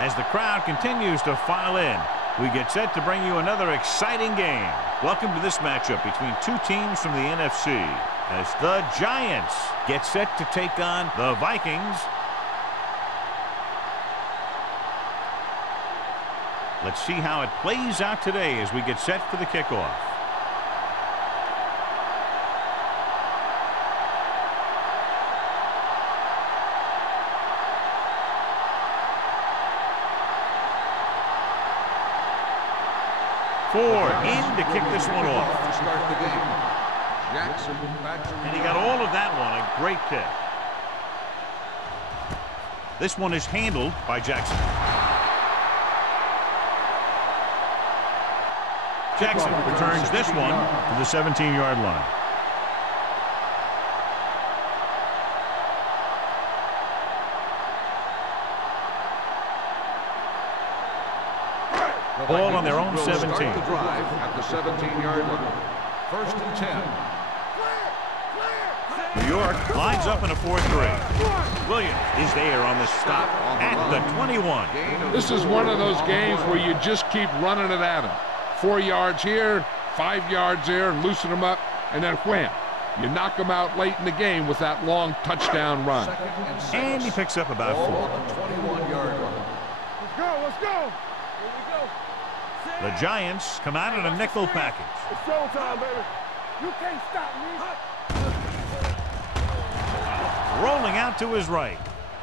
As the crowd continues to file in, we get set to bring you another exciting game. Welcome to this matchup between two teams from the NFC as the Giants get set to take on the Vikings. Let's see how it plays out today as we get set for the kickoff. Four in to kick this one off. To start the game. Jackson back to and he got all of that one. A great kick. This one is handled by Jackson. Jackson returns this one to the 17-yard line. Ball on their own 17. Start the drive at the 17-yard line. 1st and 10. New York lines up in a 4-3. Williams is there on the stop at the 21. This is one of those games where you just keep running it at him. 4 yards here, 5 yards there, loosen them up, and then wham. You knock them out late in the game with that long touchdown run. And he picks up about 4. On the 21-yard line. Let's go, let's go. Here we go. The Giants come out in a nickel package. It's showtime, baby. You can't stop me. Rolling out to his right.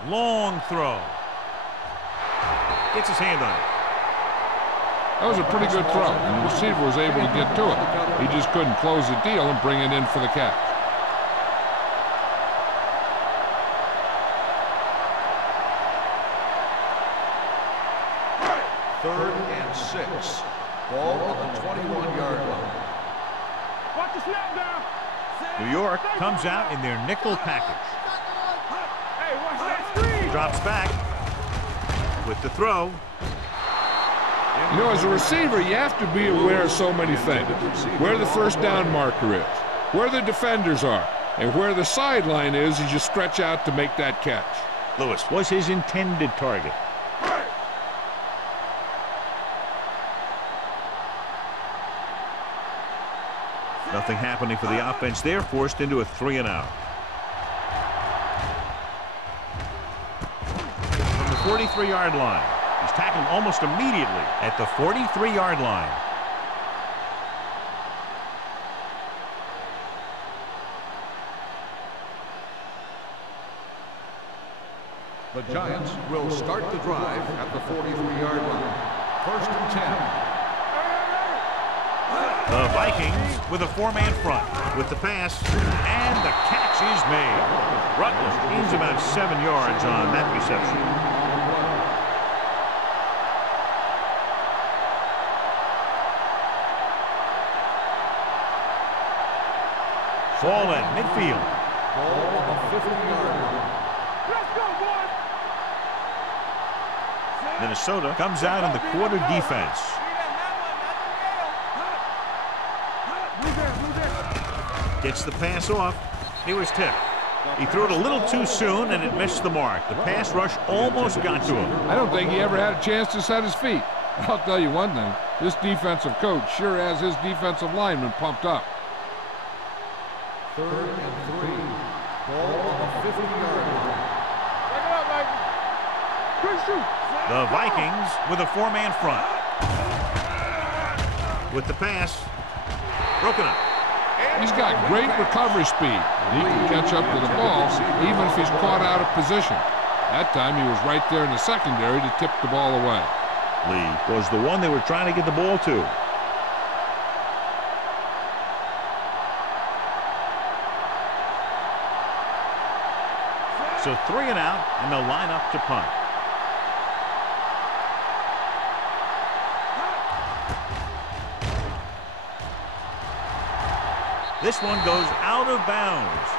Long throw. Gets his hand on it. That was a pretty good throw, and the receiver was able to get to it. He just couldn't close the deal and bring it in for the catch. Third and 6. Ball on the 21-yard line. Watch the snap down. New York comes out in their nickel package. Hey, watch that screen. Drops back with the throw. You know, as a receiver, you have to be aware of so many things. Where the first down marker is, where the defenders are, and where the sideline is as you stretch out to make that catch. Lewis was his intended target. Nothing happening for the offense there, forced into a 3-and-out. From the 43-yard line. He's tackled almost immediately at the 43-yard line. The Giants will start the drive at the 43-yard line. 1st and 10. The Vikings with a 4-man front with the pass, and the catch is made. Rutledge gains about 7 yards on that reception. Ball at midfield. Ball on the 50-yard line. Let's go, boys. Minnesota comes out in the quarter defense. Gets the pass off. He was tipped. He threw it a little too soon, and it missed the mark. The pass rush almost got to him. I don't think he ever had a chance to set his feet. I'll tell you one thing. This defensive coach sure has his defensive linemen pumped up. 3rd and 3. Ball on the 50-yard line. Back it up, Mike. Good shoot. The Vikings with a 4-man front. With the pass. Broken up. He's got great recovery speed. He can catch up to the ball even if he's caught out of position. That time he was right there in the secondary to tip the ball away. Lee was the one they were trying to get the ball to. So 3-and-out, and they'll line up to punt. This one goes out of bounds.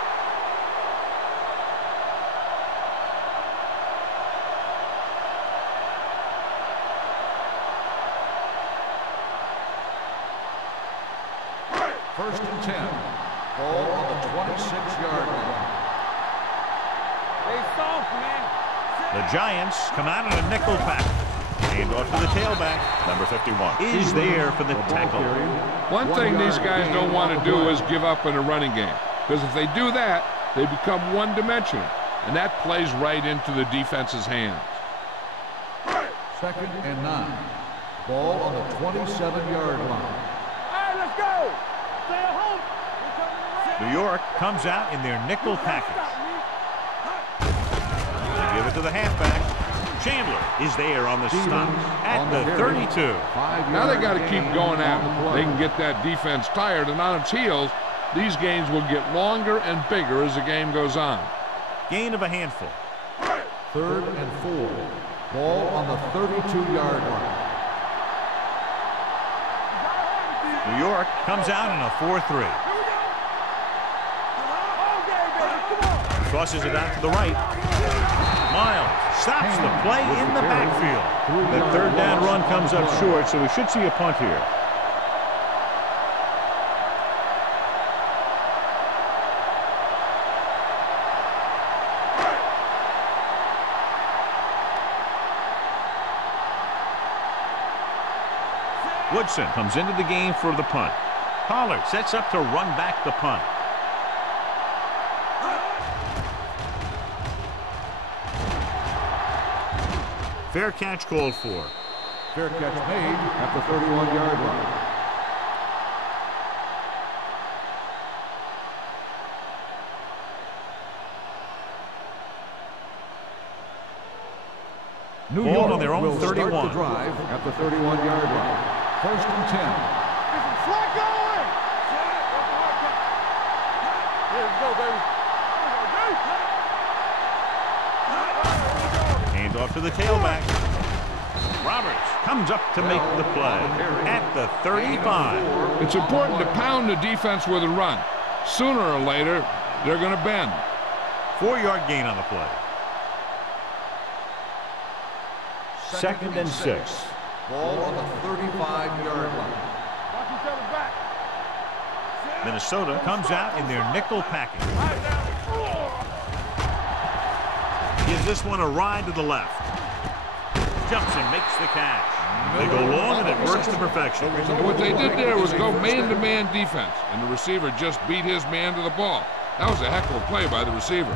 First and 10. Ball on the 26-yard line. Stay soft, man. The Giants come out in a nickel package. Hand off to the tailback. Number 51 is there for the tackle. One thing these guys don't want to do is give up in a running game, because if they do that, they become one-dimensional, and that plays right into the defense's hands. 2nd and 9. Ball on the 27-yard line. Hey, let's go. Stay at home. New York comes out in their nickel package. They give it to the halfback. Chandler is there on the stop at the 32. Now they got to keep going at it. They can get that defense tired and on its heels. These games will get longer and bigger as the game goes on. Gain of a handful. 3rd and 4. Ball on the 32-yard line. New York comes out in a 4-3. Crosses it out to the right. Miles stops the play in the backfield. The 3rd down run comes up short, so we should see a punt here. Woodson comes into the game for the punt. Pollard sets up to run back the punt. Fair catch called for. Fair catch made at the 31-yard line. New Ball York on their own will 31. Start the drive at the 31-yard line. 1st and 10. Slide going. Here we go, baby. Hand off to the tailback. Roberts comes up to make the play at the 35. It's important to pound the defense with a run. Sooner or later, they're going to bend. 4-yard gain on the play. 2nd and 6. Ball on the 35-yard line. Watch each other back. Minnesota comes out in their nickel package. Gives this one a ride to the left. Jumps and makes the catch. They go long and it works to perfection. And what they did there was go man-to-man defense, and the receiver just beat his man to the ball. That was a heck of a play by the receiver.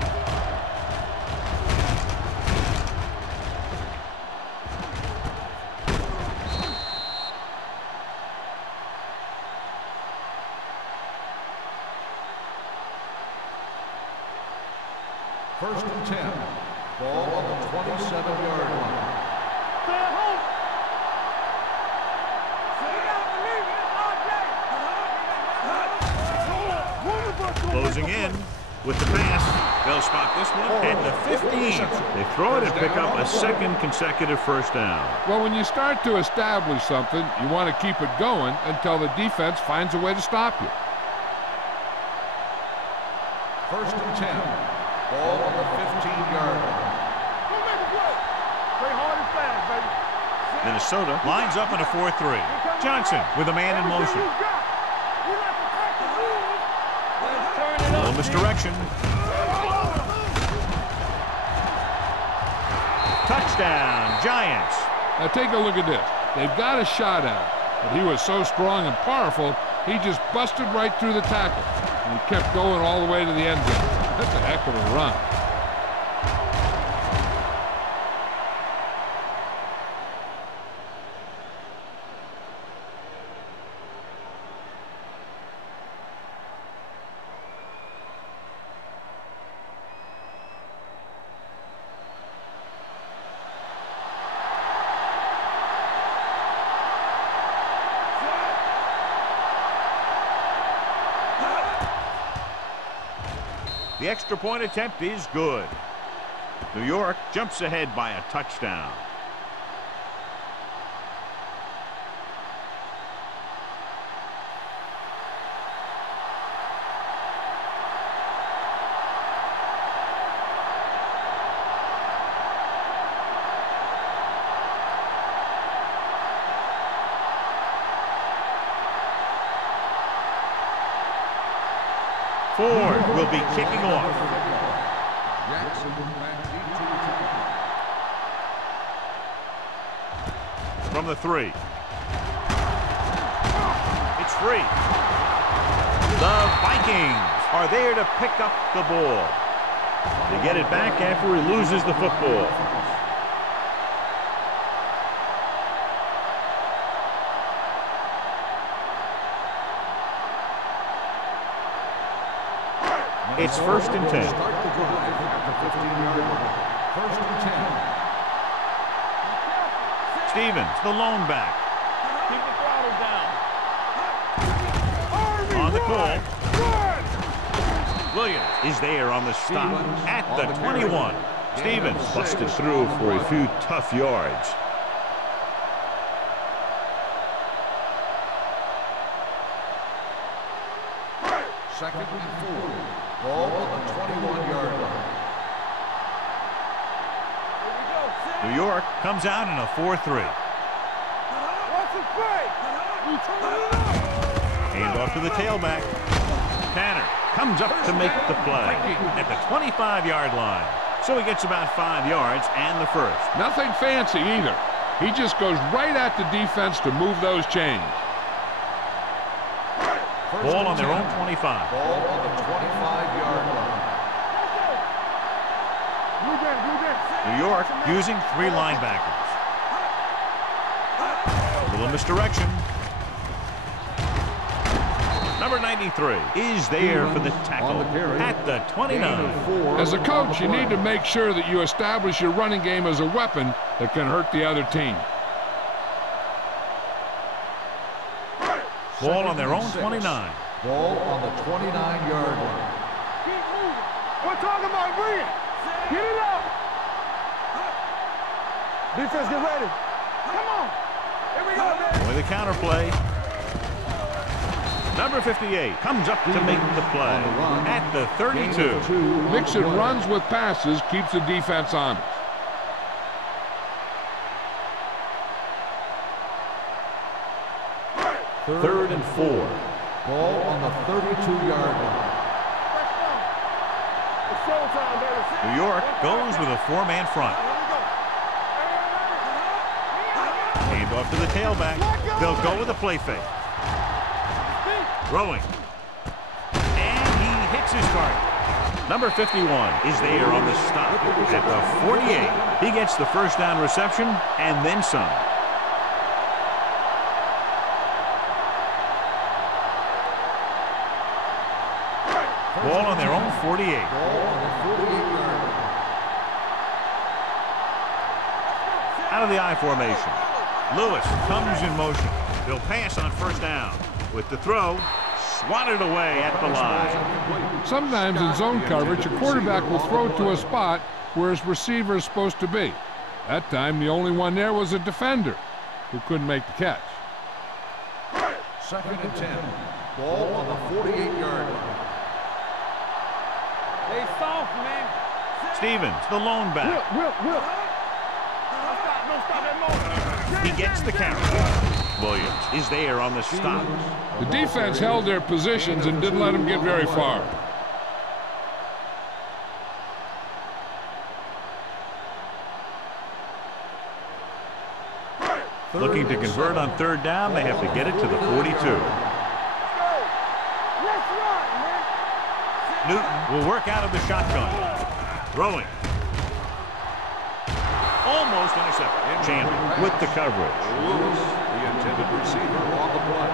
First and 10. Ball on the 27-yard line. Stay at home. Closing in with the pass. They'll spot this one at the 15. They throw it and pick up a 2nd consecutive 1st down. Well, when you start to establish something, you want to keep it going until the defense finds a way to stop you. 1st and 10. Ball on the 15-yard line. Play hard and fast, baby. Minnesota lines up in a 4-3. Johnson with a man in motion. Little misdirection. Touchdown, Giants. Now take a look at this. They've got a shot at him, but he was so strong and powerful, he just busted right through the tackle, and he kept going all the way to the end zone. That's a heck of a run. The extra point attempt is good. New York jumps ahead by a touchdown. Ford will be kicking off. from the 3. It's free. The Vikings are there to pick up the ball. They get it back after he loses the football. It's 1st and 10. Start the drive at the 15-yard line. 1st and 10. Stevens, the lone back. Keep the throttle down. On the call. Williams is there on the stop at the 21. Stevens busted through for a few tough yards. Second and 4. Ball on the 21-yard line. New York comes out in a 4-3. Hand off to the tailback. Tanner comes up to make the play at the 25-yard line. So he gets about 5 yards and the first. Nothing fancy either. He just goes right at the defense to move those chains. Ball on their own 25. Ball on the 25-yard line. New York using 3 linebackers. A little misdirection. Number 93 is there for the tackle at the 29. As a coach, you need to make sure that you establish your running game as a weapon that can hurt the other team. Ball on their own 29. Ball on the 29-yard line. Keep moving. We're talking about bringing. Get it up. Defense, get ready. Come on. Here we go, man. With the counter play. Number 58 comes up to make the play at the 32. Mixing runs with passes keeps the defense honest. Third and 4. Ball on the 32-yard line. It's showtime, baby. New York goes with a 4-man front. Hand off to the tailback. They'll go with a play fake. Throwing. And he hits his target. Number 51 is there on the stop at the 48. He gets the first down reception and then some. Ball on their own 48. Ball on the 48-yard line. Out of the I formation. Lewis comes in motion. They'll pass on first down. With the throw, swatted away at the line. Sometimes in zone coverage, a quarterback will throw to a spot where his receiver is supposed to be. That time, the only one there was a defender who couldn't make the catch. Second and 10. Ball on the 48-yard line. They soft, man. Stevens, the lone back. Whip. Don't stop that motion. He gets the count. Williams is there on the stop. The defense held their positions and didn't let them get very far. Looking to convert on third down, they have to get it to the 42. Newton will work out of the shotgun. Throwing. Almost intercepted. Chandler with the coverage. Lewis, the intended receiver, on the play.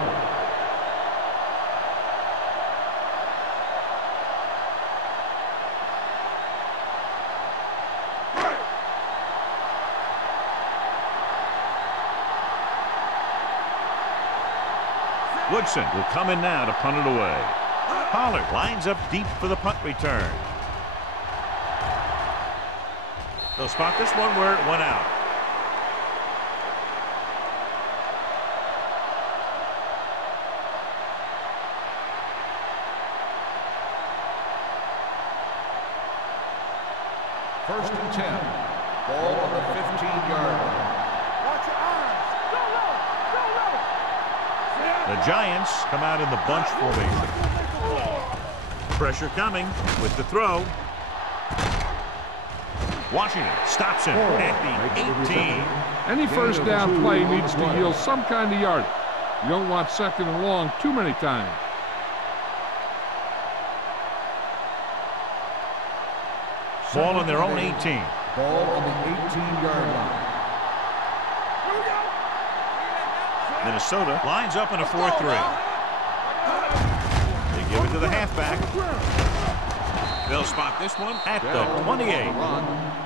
Woodson will come in now to punt it away. Pollard lines up deep for the punt return. They'll spot this one where it went out. First and 10. Ball on the 15-yard line. Watch your eyes. Go low. The Giants come out in the bunch formation. Pressure coming with the throw. Washington stops him at the 18. Any first down play needs to yield some kind of yardage. You don't want second and long too many times. Ball on their own 18. Ball on the 18-yard line. Minnesota lines up in a 4-3. They give it to the halfback. They'll spot this one at the 28.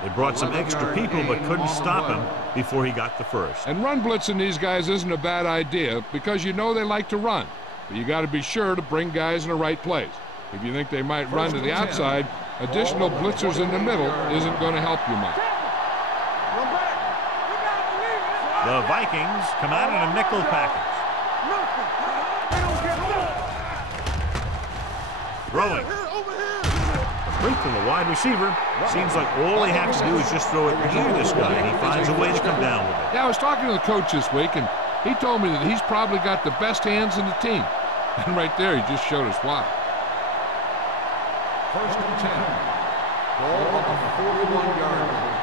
They brought some extra people but couldn't stop him before he got the first. And run blitzing these guys isn't a bad idea because you know they like to run. But you got to be sure to bring guys in the right place. If you think they might run to the outside, additional blitzers in the middle isn't going to help you much. The Vikings come out in a nickel package. Throwing. Quick from the wide receiver. Seems like all he has to do is just throw it near this guy, and he finds a way to come down with it. Yeah, I was talking to the coach this week, and he told me that he's probably got the best hands in the team. And right there, he just showed us why. First and 10. Ball on the 41-yard line.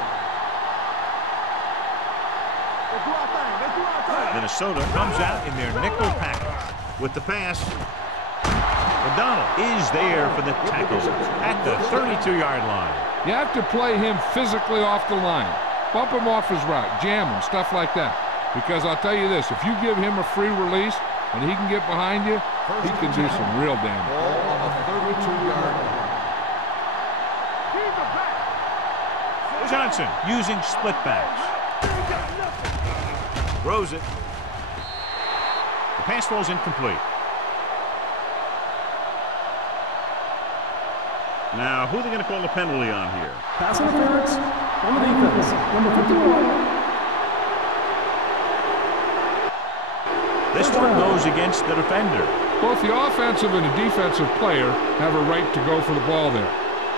Minnesota comes out in their nickel package with the pass. O'Donnell is there for the tackle at the 32-yard line. You have to play him physically off the line. Bump him off his route, jam him, stuff like that. Because I'll tell you this, if you give him a free release and he can get behind you, he can do some real damage. Ball on the 32-yard line. Johnson using split backs. Throws it. The pass falls incomplete. Now, who are they going to call the penalty on here? Pass interference on the defense, number 51. This one goes against the defender. Both the offensive and the defensive player have a right to go for the ball there.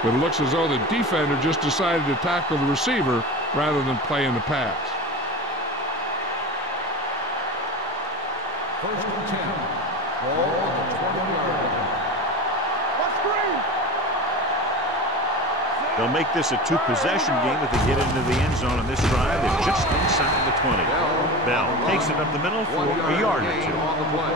But it looks as though the defender just decided to tackle the receiver rather than play in the pass. First and 10. Ball on the 20-yard line. They'll make this a two-possession game if they get into the end zone on this drive. They're just inside the 20. Bell takes it up the middle for a yard or two. On the play.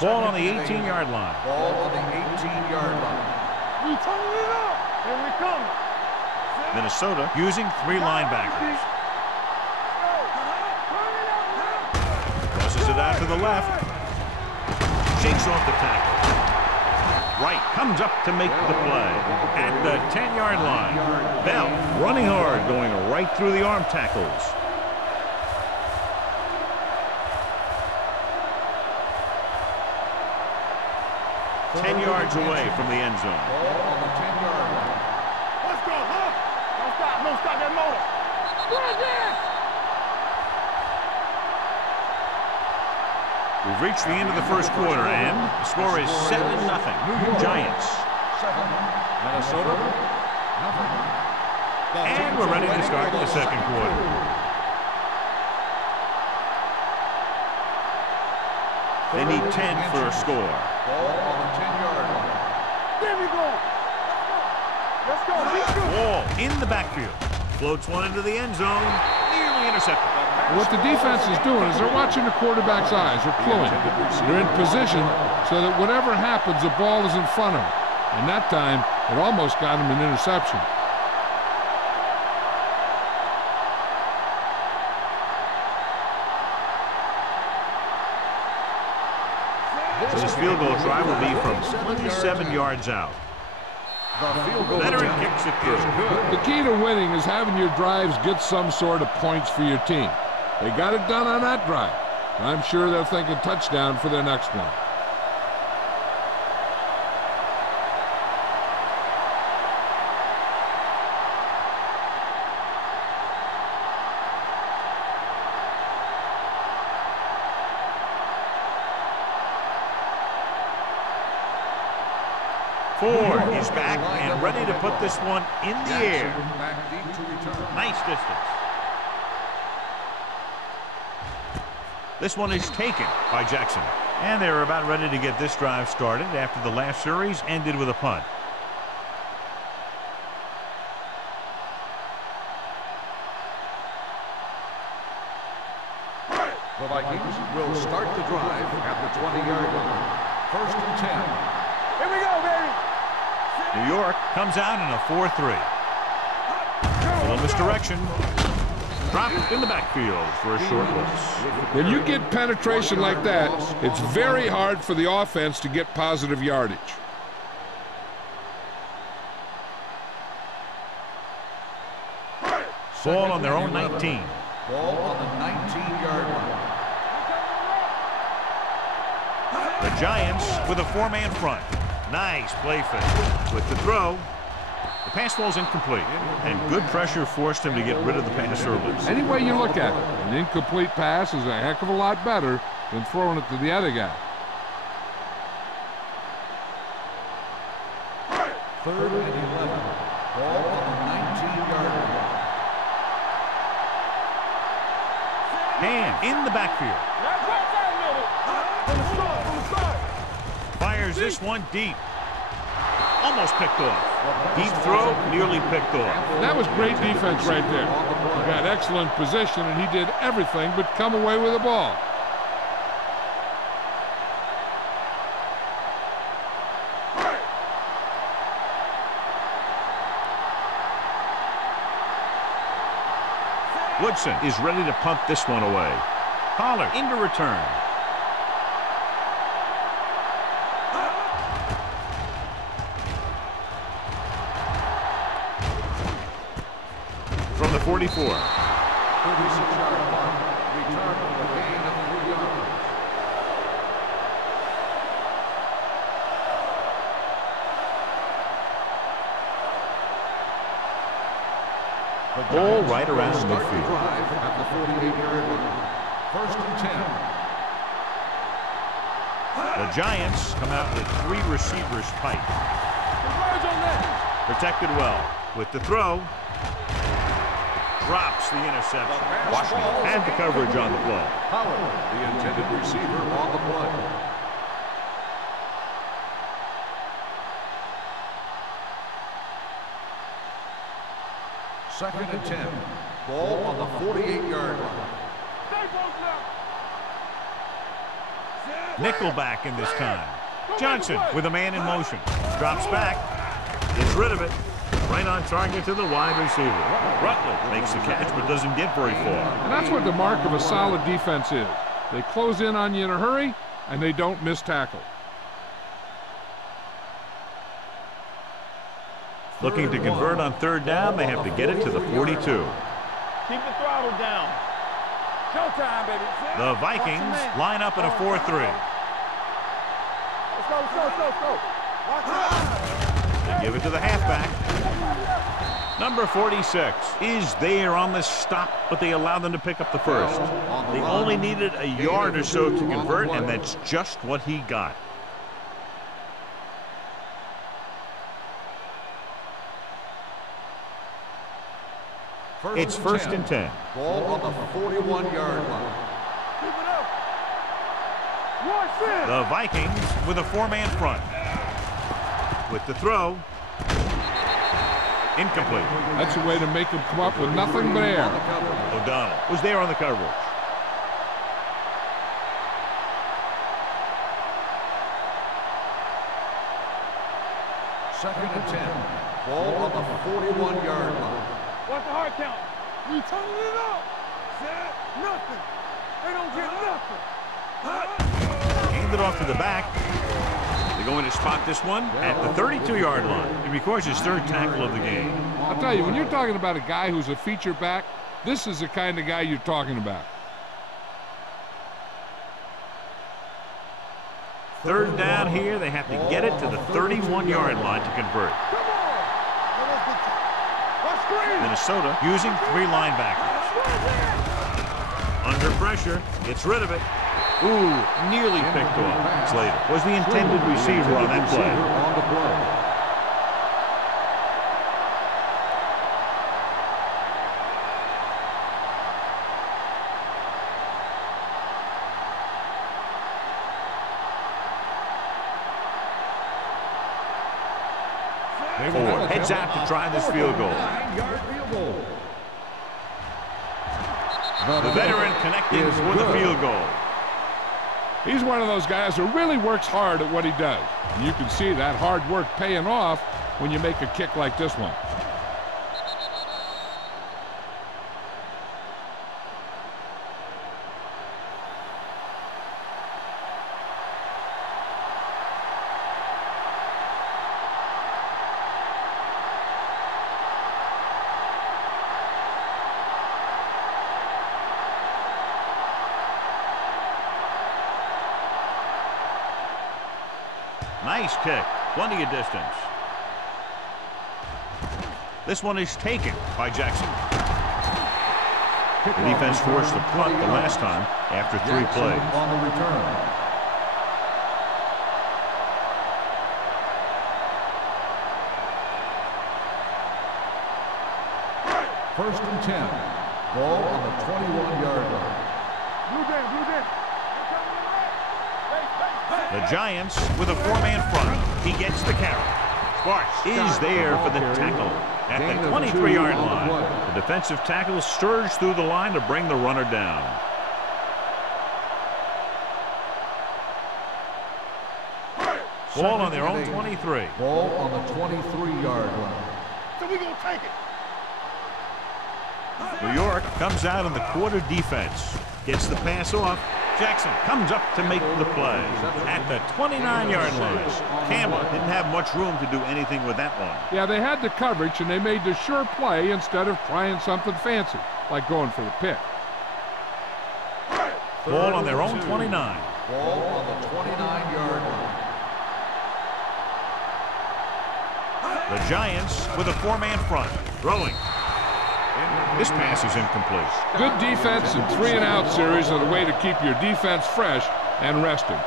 Ball on the 18-yard line. Ball on the 18-yard line. We turning it up. Here we come. Minnesota using three linebackers. Crosses it out to the left. Shakes off the tackle. Wright comes up to make the play at the 10-yard line. Bell running hard, going right through the arm tackles. Ten yards away from the end zone. Ball on the 10-yard line. Let's go, huh? Don't stop that motor. Run there. We've reached the end of the first quarter, and the score is 7-0. New York Giants. 7. Minnesota. Nothing. And we're ready to start the second quarter. They need 10 for a score. Ball on the 10-yard line. There we go. Let's go. Let's go. Ball in the backfield. Floats one into the end zone. Nearly intercepted. What the defense is doing is they're watching the quarterback's eyes. They're cluing. They're in position so that whatever happens, the ball is in front of them. And that time, it almost got him an interception. So this field goal try will be from 27 yards out. Veteran kicks it through. The key to winning is having your drives get some sort of points for your team. They got it done on that drive. I'm sure they're thinking touchdown for their next one. Ford is back and ready to put this one in the air. Back deep to return. Nice distance. This one is taken by Jackson. And they're about ready to get this drive started after the last series ended with a punt. The Vikings will start the drive at the 20-yard line. First and 10. Here we go, baby. New York comes out in a 4-3. Full misdirection. Dropped in the backfield for a short loss. When you get penetration like that, it's very hard for the offense to get positive yardage. Ball on their own 19. Ball on the 19-yard line. The Giants with a four-man front. Nice play fake. With the throw, the pass ball's incomplete, and good pressure forced him to get rid of the pass early. Any way you look at it, an incomplete pass is a heck of a lot better than throwing it to the other guy. Third and 11. Ball on the 19-yard line. And in the backfield. Fires this one deep. Almost picked off. Deep throw, nearly picked off. That was great defense right there. He got excellent position, and he did everything but come away with the ball. Woodson is ready to punt this one away. Pollard into return. From the 44. 36-yard punt. Return for a gain of 3 yards. Ball right around Start the midfield. drive at the 48-yard line. First and 10. The Giants come out with 3 receivers tight. Protected well. With the throw. Drops the interception. Washington had the coverage on the play. Howard, the intended receiver on the play. Second and 10. Ball on the 48-yard line. Nickelback in this time. Johnson with a man in motion. Drops back. Gets rid of it. Right on target to the wide receiver. Rutledge makes the catch but doesn't get very far. And that's what the mark of a solid defense is. They close in on you in a hurry, and they don't miss tackle. Looking to convert on third down, they have to get it to the 42. Keep the throttle down. Showtime, baby. The Vikings line up in a 4-3. Let's go, let's go, let's go, let's go. Watch out. They give it to the halfback. Number 46 is there on the stop, but they allow them to pick up the first. They only needed a yard or so to convert, and that's just what he got. It's first and 10. Ball on the 41-yard line. Keep it up. Watch this. The Vikings with a four-man front. With the throw. Incomplete. That's a way to make them come up with nothing but air. O'Donnell was there on the coverage. Second and 10. Ball on the 41-yard line. Watch the hard count. We turning it up. Set. Nothing. They don't get nothing. Hand it off to the back. They're going to spot this one at the 32-yard line. It records his third tackle of the game. I'll tell you, when you're talking about a guy who's a feature back, this is the kind of guy you're talking about. Third down here. They have to get it to the 31-yard line to convert. Minnesota using 3 linebackers. Under pressure, gets rid of it. Ooh, nearly picked off. Slater was the intended receiver on that play. Ford heads out to try this field goal. The veteran connecting with a field goal. He's one of those guys who really works hard at what he does. And you can see that hard work paying off when you make a kick like this one. Nice kick. Plenty of distance. This one is taken by Jackson. The defense forced the punt the last time after 3 plays. On the return. First and 10. Ball on the 21-yard line. Blue down, blue down. The Giants with a 4-man front. He gets the carry. Sparks is there for the tackle at the 23-yard line. The defensive tackle surged through the line to bring the runner down. Ball on their own 23. Ball on the 23-yard line. So we gonna take it. New York comes out in the quarter defense. Gets the pass off. Jackson comes up to make the play at the 29-yard line. Campbell didn't have much room to do anything with that one. Yeah, they had the coverage, and they made the sure play instead of trying something fancy, like going for the pick. Ball on their own 29. Ball on the 29-yard line. The Giants with a 4-man front. Throwing. This pass is incomplete. Good defense and 3-and-out series are the way to keep your defense fresh and rested.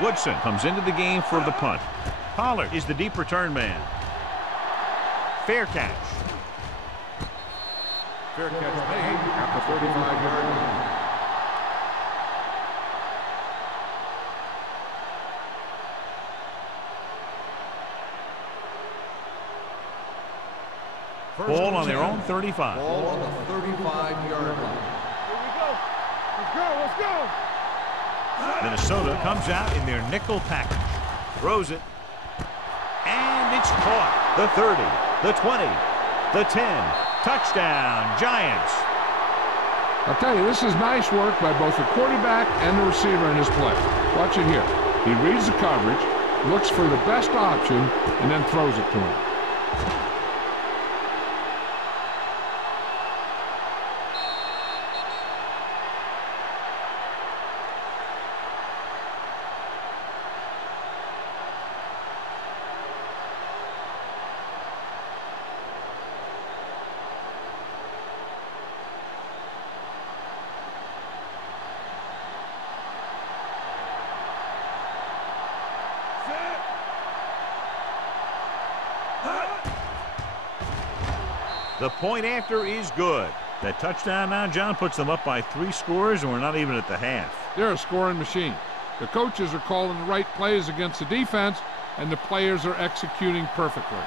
Woodson comes into the game for the punt. Pollard is the deep return man. Fair catch. Fair catch made at the 35-yard line. Ball on their own 35. Ball on the 35-yard line. Here we go. Let's go, let's go. Minnesota comes out in their nickel package. Throws it. And it's caught. The 30, the 20, the 10. Touchdown, Giants. I'll tell you, this is nice work by both the quarterback and the receiver in his play. Watch it here. He reads the coverage, looks for the best option, and then throws it to him. The point after is good. That touchdown now, John, puts them up by 3 scores, and we're not even at the half. They're a scoring machine. The coaches are calling the right plays against the defense, and the players are executing perfectly.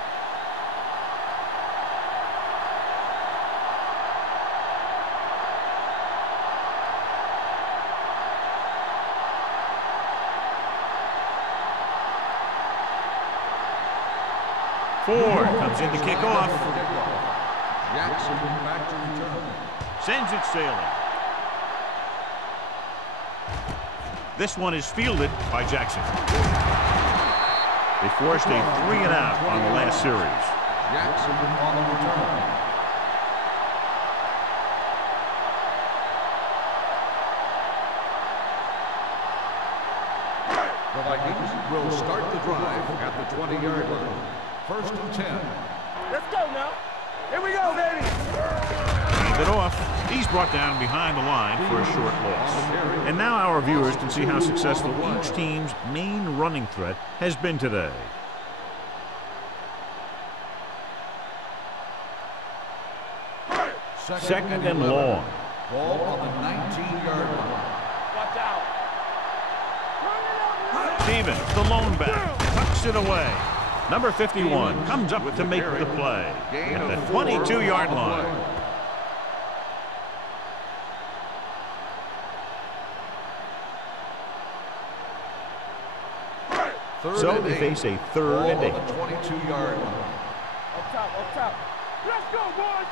Ford comes in to kick off. Jackson back to return. Sends it sailing. This one is fielded by Jackson. They forced a 3-and-out on the last series. Jackson on the return. The Vikings will start the drive at the 20-yard line. First and 10. Let's go now. Here we go, baby. Hand it off. He's brought down behind the line for a short loss. And now our viewers can see how successful each team's main running threat has been today. Second and long. Ball on the 19-yard line. Watch out. Stevens, the lone back, tucks it away. Number 51 comes up to make the play at the 22-yard line. So they face a third and 8. 22-yard line. Up top. Let's go, boys.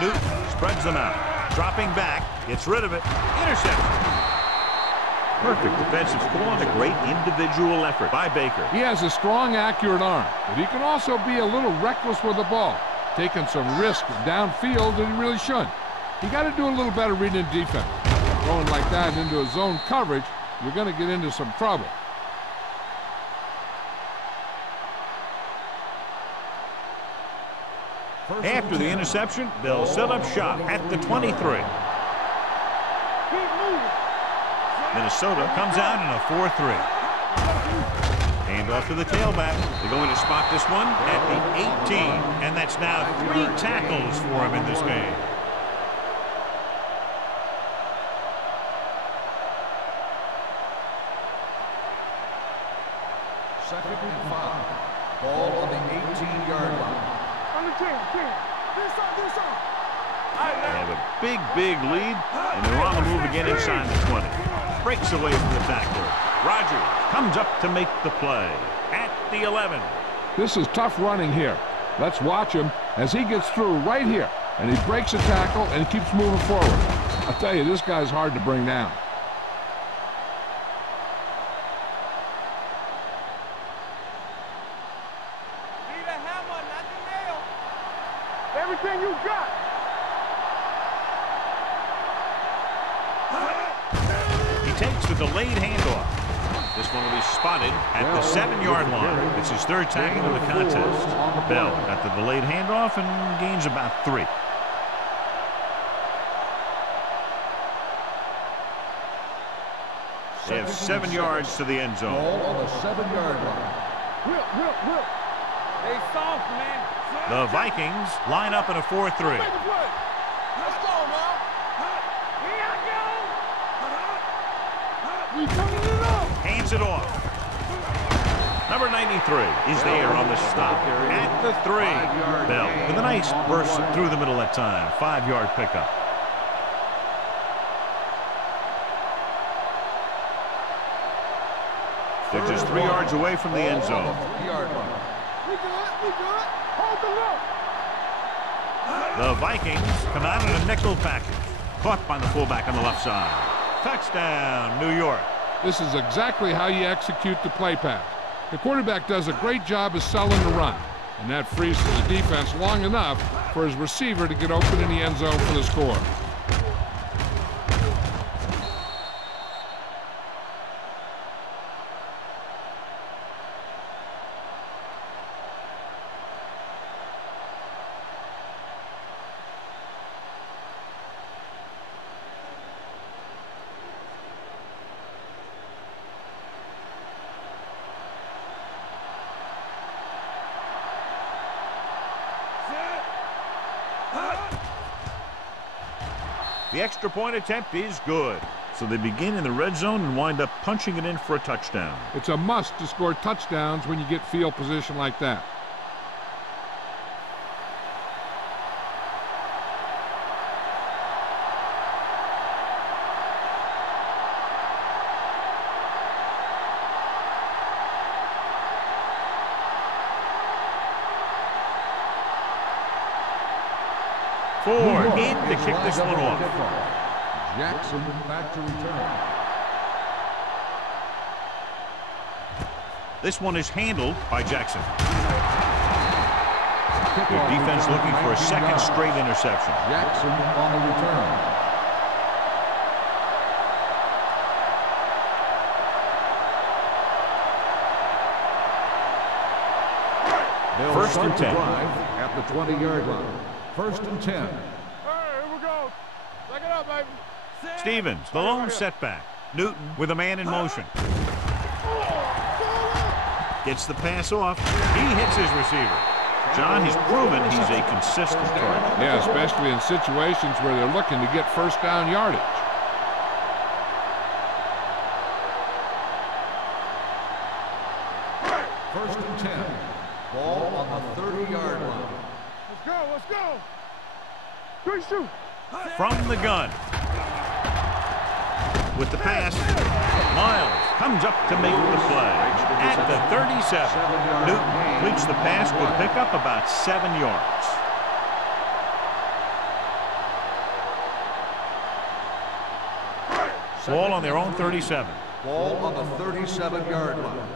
Newton spreads them out. Dropping back, gets rid of it. Interception. Perfect defensive score and a great individual effort by Baker. He has a strong, accurate arm, but he can also be a little reckless with the ball, taking some risk downfield that he really shouldn't. You got to do a little better reading defense. Going like that into a zone coverage, you're going to get into some trouble. After the interception, they'll set up shop at the 23. Minnesota comes out in a 4-3. Hand off to the tailback. They're going to spot this one at the 18, and that's now 3 tackles for him in this game. Second and 5. Ball on the 18-yard line. They have a big lead, and they're on the move again inside the 20. Breaks away from the tackler. Rogers comes up to make the play at the 11. This is tough running here. Let's watch him as he gets through right here, and he breaks a tackle and he keeps moving forward. I'll tell you, this guy's hard to bring down. Everything you got. He takes the delayed handoff. This one will be spotted at the 7-yard line. It's his 3rd tackle of the contest. Bell got the delayed handoff and gains about 3. They have 7 yards to the end zone. Ball on the 7-yard line. Whip. They soft, man. The Vikings line up in a 4-3. Let's go, man. Here I go. We coming it up. Hands it off. Number 93 is there on the stop at the 3. Bell with a nice burst through the middle that time. 5-yard pickup. They're just 3 yards away from the end zone. 3-yard line. We good. Hold the look. The Vikings come out in a nickel package. Caught by the fullback on the left side. Touchdown, New York. This is exactly how you execute the play pass. The quarterback does a great job of selling the run, and that frees the defense long enough for his receiver to get open in the end zone for the score. The extra point attempt is good. So they begin in the red zone and wind up punching it in for a touchdown. It's a must to score touchdowns when you get field position like that. Ford in to kick this one off. Jackson back to return. This one is handled by Jackson. Good defense looking for a second straight interception. Jackson on the return. First and 10. At the 20-yard line. First and 10. All right, here we go. Check it out, baby. Stevens, the lone setback. Newton with a man in motion. Gets the pass off. He hits his receiver. John, he's proven he's a consistent target. Yeah, especially in situations where they're looking to get first down yardage. First and 10. Ball on the 30-yard line. Let's go, let's go. Three, shoot. From the gun. With the pass, Miles comes up to make the play. At the 37, Newton completes the pass, will pick up about 7 yards. Ball on their own 37. Ball on the 37-yard line.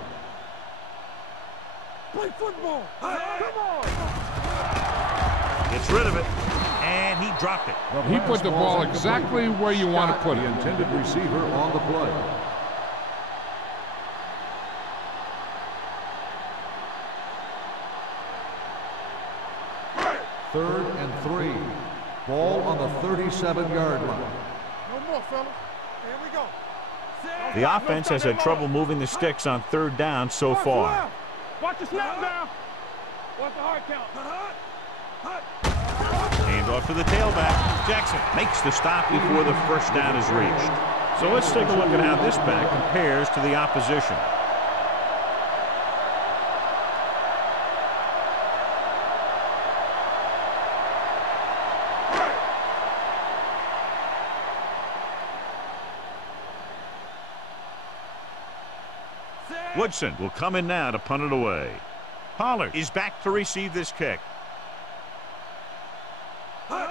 Play football. Come on. Gets rid of it, and he dropped it. He put the ball exactly where you want to put it. The intended receiver on the play. Third and 3. Ball on the 37-yard line. No more, fellas. Here we go. The offense has had trouble moving the sticks on third down so far. Watch the snap now. Watch the hard count. Hand off to the tailback. Jackson makes the stop before the first down is reached. So let's take a look at how this back compares to the opposition. Woodson will come in now to punt it away. Pollard is back to receive this kick. From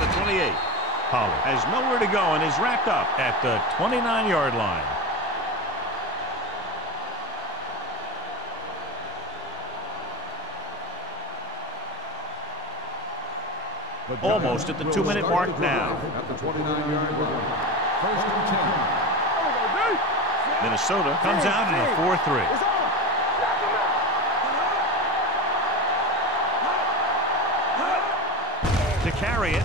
the 28, Pollard has nowhere to go and is wrapped up at the 29-yard line. Almost at the 2-minute mark now. At the 29-yard line. First and 10. Minnesota comes out in a 4-3. To carry it,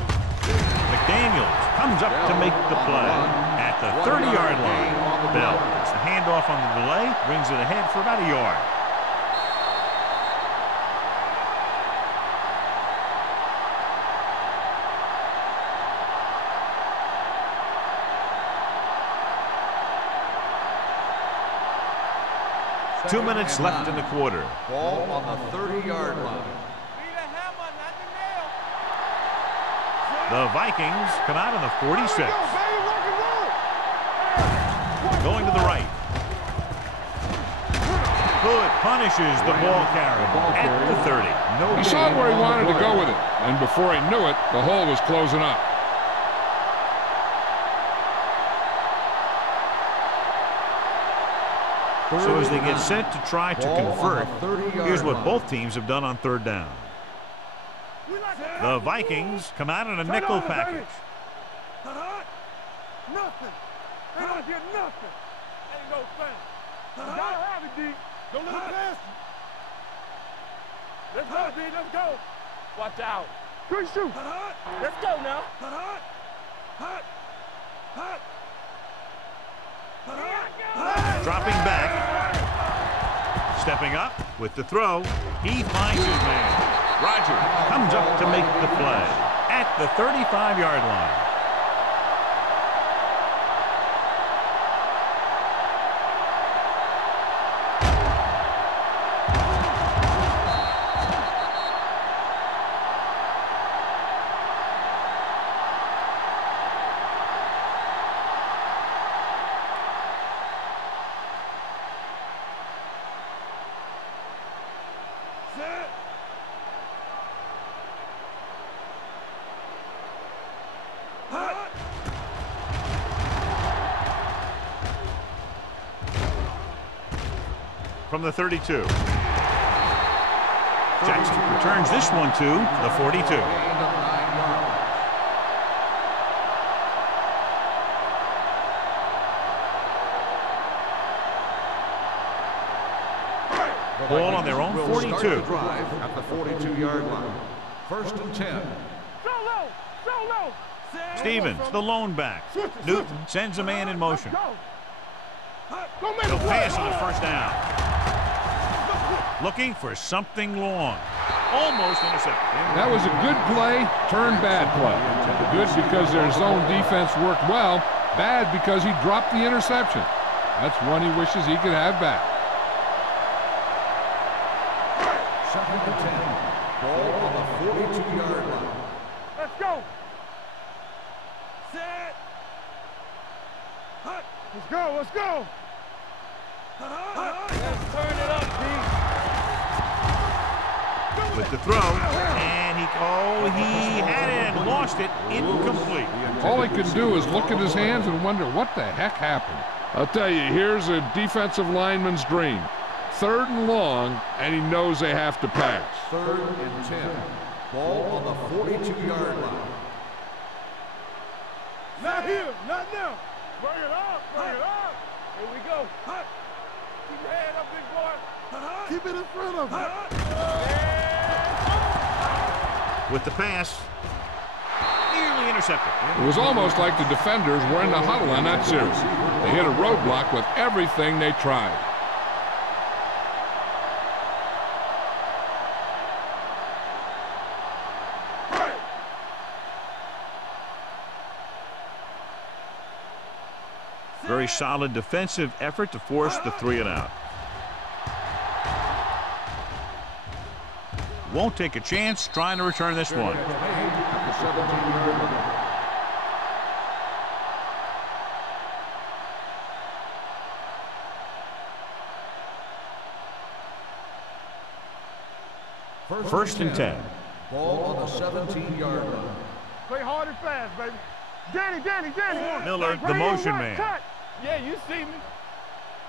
McDaniels comes up to make the play at the 30-yard line. Bell gets the handoff on the delay, brings it ahead for about a yard. Two minutes left in the quarter. Ball on the 30-yard line. The Vikings come out in the 46. Going to the right. Hood punishes the ball carrier at the 30. He saw where he wanted to go with it, and before he knew it, the hole was closing up. So as they get set to try to convert, here's what both teams have done on third down. The Vikings come out in a nickel package. Nothing. They don't get nothing. Ain't no thing. You gotta have it, D. Don't let it pass you. Let's go, D. Let's go. Watch out. Good shoot. Let's go now. Dropping back. Stepping up with the throw. He finds his man. Roger comes up to make the play at the 35-yard line. From the 32. Jackson returns this one to the 42. Ball on their own 42. At the 42-yard line. First and 10. Stevens, the lone back. Newton sends a man in motion. He'll pass on the first down. Looking for something long. Almost intercepted. That was a good play, turned bad play. Good because their zone defense worked well. Bad because he dropped the interception. That's one he wishes he could have back. 2nd and 10. Ball on the 42-yard line. Let's go. Set. Let's go, let's go. Let's turn it up, D. With the throw, and he had it and lost it, incomplete. All he could do is look at his hands and wonder what the heck happened. I'll tell you, here's a defensive lineman's dream. 3rd and long, and he knows they have to pass. 3rd and 10. Ball on the 42-yard line. Not here, not now. Bring it up, bring it up. Here we go. Keep your head up, big boy. Keep it in front of him. With the pass, nearly intercepted. It was almost like the defenders were in the huddle on that series. They hit a roadblock with everything they tried. Very solid defensive effort to force the 3 and out. Won't take a chance trying to return this one. First and 10. Ball on the 17-yard line. Play hard and fast, baby. Danny. Miller, the motion man. Cut. Yeah, you see me.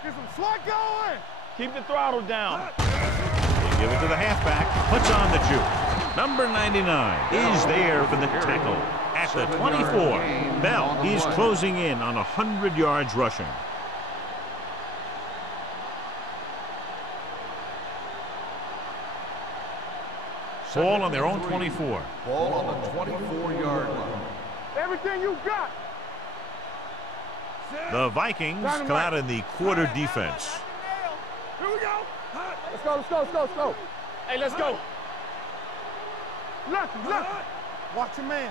Get some slack going. Keep the throttle down. They give it to the halfback. Puts on the juke. Number 99 is there for the tackle at the 24. Bell, he's closing in on 100 yards rushing. Ball on their own 24. Ball on the 24-yard line. Everything you got. The Vikings come out in the quarter defense. Here we go. Let's go. Hey, let's go. Look. Watch your man.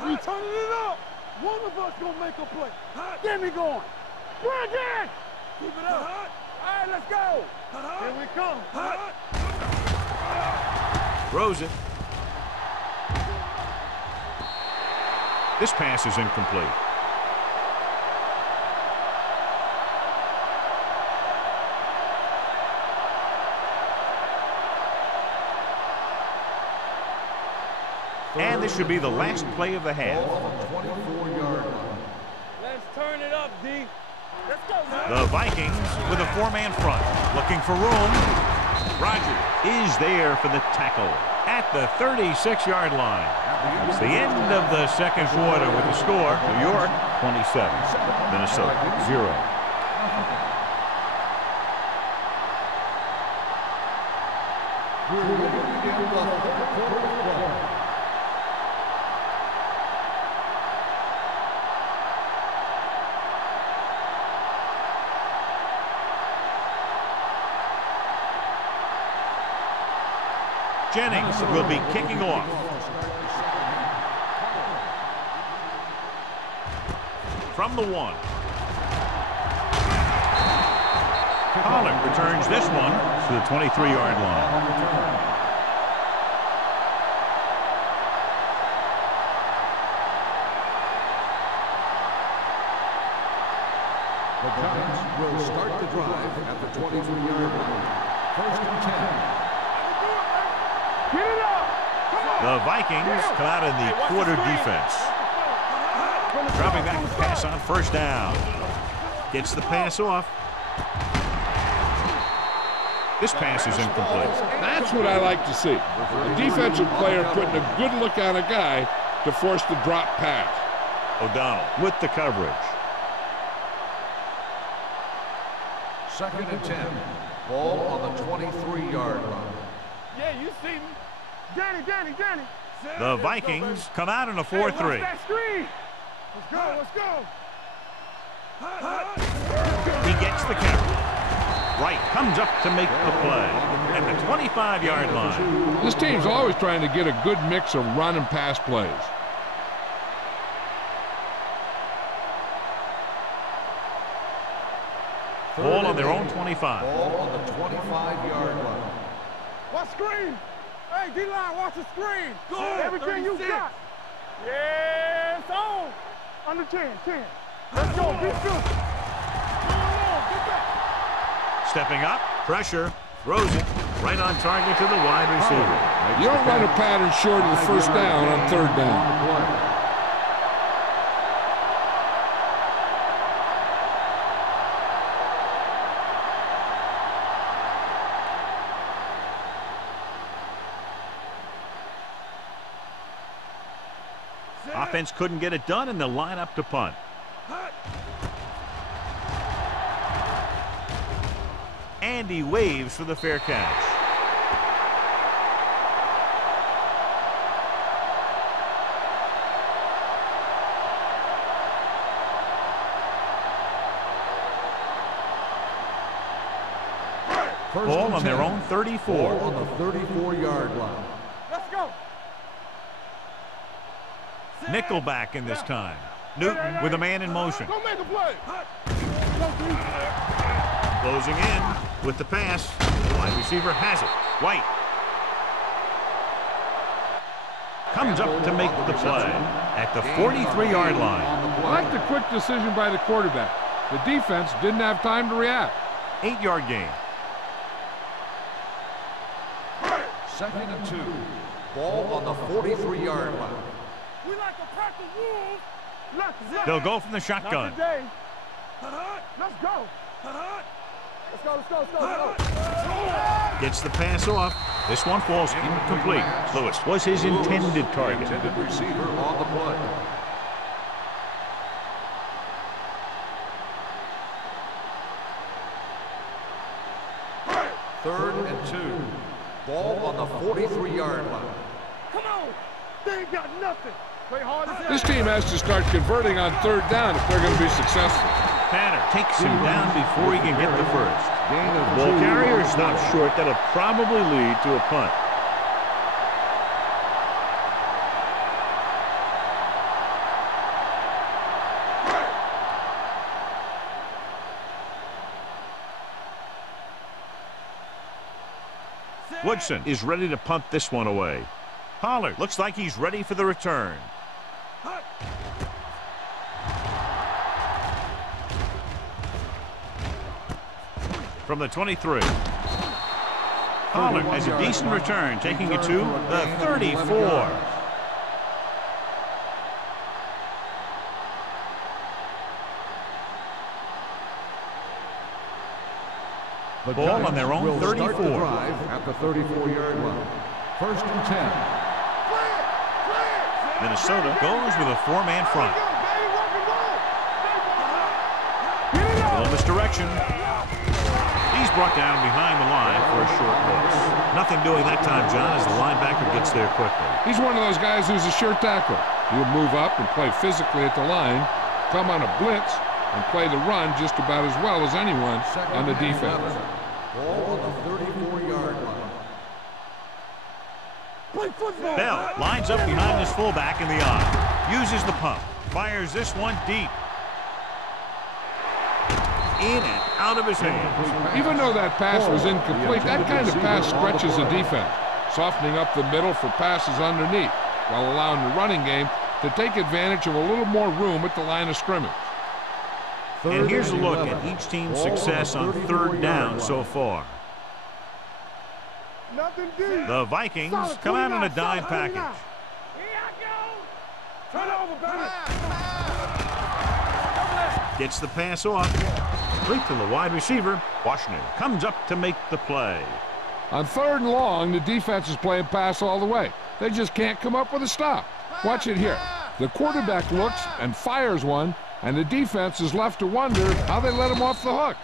We turning it up. One of us gonna make a play. Get me going. Brandon! Keep it up. All right, let's go. Here we come. Throws it. This pass is incomplete. And this should be the last play of the half. 24-yard line. Let's turn it up, D. Let's go, man. The Vikings with a 4-man front, looking for room. Rogers is there for the tackle at the 36-yard line. It's the end of the second quarter with the score. New York 27, Minnesota 0. We're ready to begin the third quarter of play. Jennings will be kicking off. From the 1. Pollard returns this one to the 23-yard line. The Giants will start the drive at the 23-yard line. First and 10. Get it up. The Vikings come out in the quarter defense. Dropping back to pass on first down. Gets the pass off. This pass is incomplete. That's what I like to see. A defensive player putting a good look on a guy to force the drop pass. O'Donnell with the coverage. Second and 10. Ball on the 23-yard line. Yeah, you see me. Danny. The Vikings come out in a 4-3. Hey, watch that screen. Let's go. He gets the carry. Wright comes up to make the play at the 25-yard line. This team's always trying to get a good mix of run and pass plays. Ball on their own 25. Ball on the 25-yard line. Watch screen. Hey, D-line, watch the screen. Go. Everything you got. Yes, on. Under 10. Let's go. Be good. Stepping up, pressure, throws it right on target to the wide receiver. You don't run a pattern short of the first down on third down. Offense couldn't get it done, and they'll line up to punt. And he waves for the fair catch. Ball on their own 34. Ball on the 34-yard line. Let's go. Nickelback in this time. Newton with a man in motion. Go make a play. Closing in with the pass. The wide receiver has it. White comes up to make the play at the 43-yard line. I like the quick decision by the quarterback. The defense didn't have time to react. 8-yard gain. 2nd and 2. Ball on the 43-yard line. We like to pack the wolves. They'll go from the shotgun. Let's go. Let's go. Gets the pass off. This one falls incomplete. Lewis was his intended target. Intended receiver on the play. Third and 2. Ball on the 43-yard line. Come on. They ain't got nothing. Play hard as This team has to start converting on third down if they're going to be successful. Tanner takes him down before he can get the first. Ball carrier stops short. That'll probably lead to a punt. Woodson is ready to punt this one away. Pollard looks like he's ready for the return. From the 23. Pollard has a decent return, taking it to the 34. Ball on their own 34. At the 34-yard line. 1st and 10. Minnesota goes with a 4-man front. A little misdirection. He's brought down behind the line for a short loss. Nothing doing that time, John, as the linebacker gets there quickly. He's one of those guys who's a sure tackler. He'll move up and play physically at the line, come on a blitz, and play the run just about as well as anyone on the defense. Ball on the 34-yard line. Bell lines up behind his fullback in the eye. Uses the pump. Fires this one deep. In and out of his hands. Even though that pass was incomplete, that kind of pass stretches the defense, softening up the middle for passes underneath, while allowing the running game to take advantage of a little more room at the line of scrimmage. And here's a look at each team's success on third down so far. The Vikings come out in a dime package. Gets the pass off. Complete to the wide receiver. Washington comes up to make the play. On 3rd and long, the defense is playing pass all the way. They just can't come up with a stop. Watch it here. The quarterback looks and fires one, and the defense is left to wonder how they let him off the hook.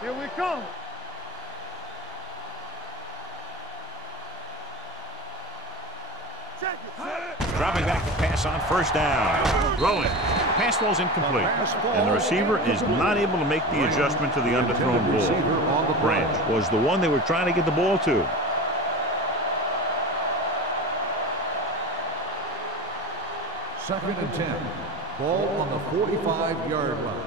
Here we come. Dropping back to pass on first down. Throwing. Pass ball's incomplete. And the receiver is not able to make the adjustment to the underthrown ball. Branch was the one they were trying to get the ball to. Second and 10. Ball on the 45-yard line.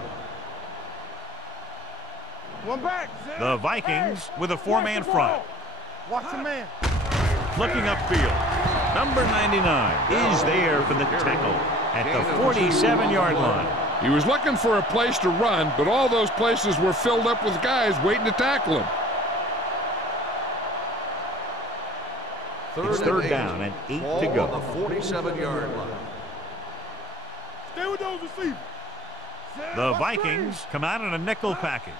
One back. The Vikings with a four-man front. Watch the man. Looking upfield. Number 99 is there for the tackle at the 47-yard line. He was looking for a place to run, but all those places were filled up with guys waiting to tackle him. It's third down and 8 to go. On the 47-yard line. Stay with those receivers. The Vikings come out in a nickel package.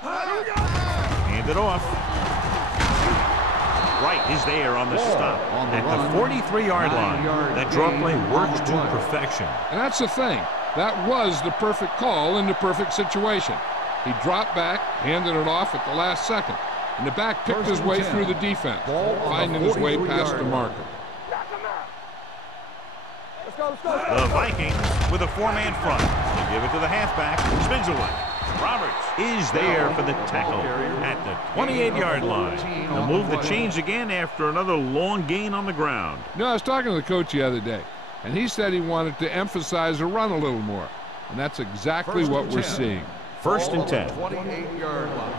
Hand it off. Wright is there on the stop at the 43-yard line. That draw play works to perfection. And that's the thing. That was the perfect call in the perfect situation. He dropped back, handed it off at the last second. And the back picked his way through the defense, finding his way past the marker. The Vikings with a four-man front. They give it to the halfback. Spins away. Roberts is there for the tackle at the 28-yard line. They'll move the chains again after another long gain on the ground. You know, I was talking to the coach the other day, and he said he wanted to emphasize the run a little more. And that's exactly what we're seeing. First and 10. 28-yard line.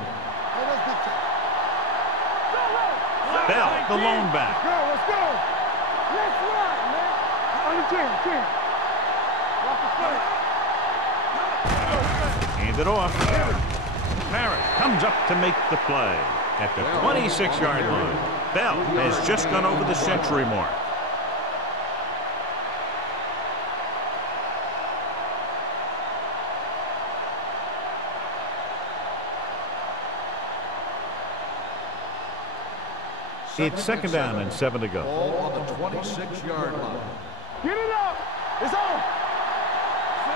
Bell, the lone back. Let's go. Let's run, man. On the 10. Watch the play. Hand it off. Parrott comes up to make the play at the 26-yard line. Bell has just gone over the century mark. It's second down and 7 to go. Ball on the 26-yard line. Get it up. It's on.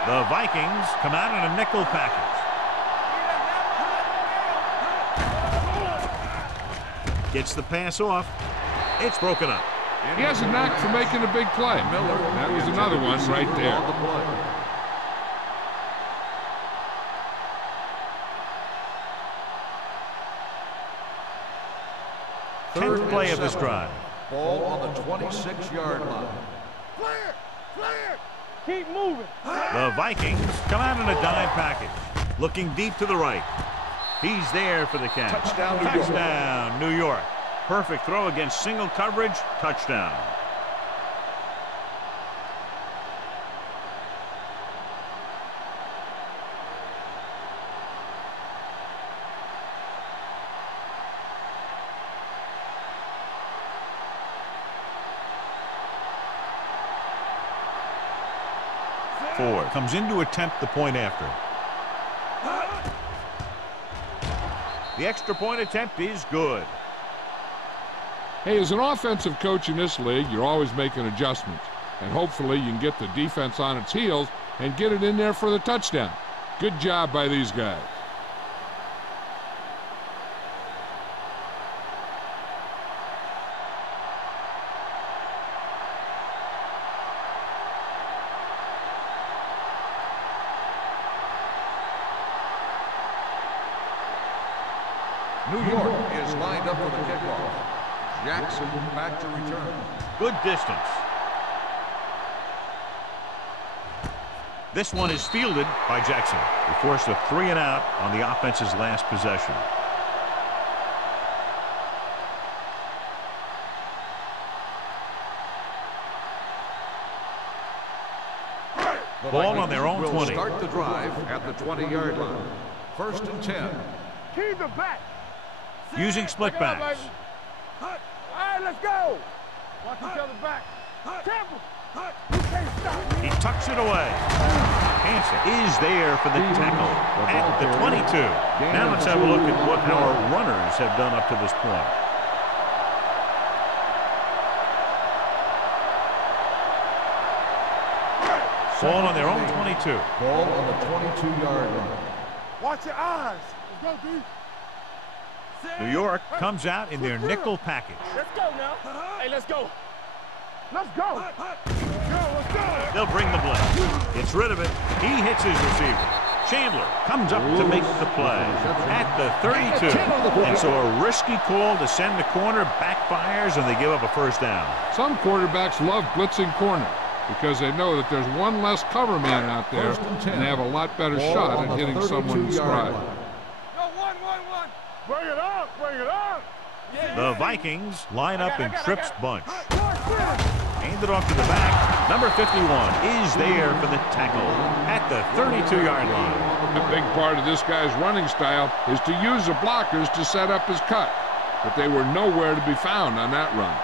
The Vikings come out in a nickel package. Gets the pass off. It's broken up. He has a knack for making a big play. That was another one right there. Tenth play of this drive. Ball on the 26-yard line. Clear. Keep moving. The Vikings come out in a dime package. Looking deep to the right. He's there for the catch. Touchdown, New York. Perfect throw against single coverage. Touchdown. Ford comes in to attempt the point after. The extra point attempt is good. Hey, as an offensive coach in this league, you're always making adjustments. And hopefully you can get the defense on its heels and get it in there for the touchdown. Good job by these guys. New York is lined up for the kickoff. Jackson back to return. Good distance. This one is fielded by Jackson. He forced a 3-and-out on the offense's last possession. Ball on their own 20. Start the drive at the 20-yard line. First and 10. Keep the back. Using split backs. All right, let's go. Watch each other back. Careful. You can't stop me. He tucks it away. Hansen is there for the tackle at the 22. Now let's have a look at what our runners have done up to this point. Ball on their own 22. Ball on the 22-yard line. Watch your eyes. Let's go, D. New York comes out in their nickel package. Let's go now. Hey, let's go. Let's go. Let's go. They'll bring the blitz. Gets rid of it. He hits his receiver. Chandler comes up to make the play at the 32. And so a risky call to send the corner backfires, and they give up a first down. Some quarterbacks love blitzing corner because they know that there's one less cover man out there, and they have a lot better shot at hitting someone in stride. Bring it up. Bring it up. The Vikings line up in trips bunch. Hand it off to the back. Number 51 is there for the tackle at the 32-yard line. A big part of this guy's running style is to use the blockers to set up his cut, but they were nowhere to be found on that run.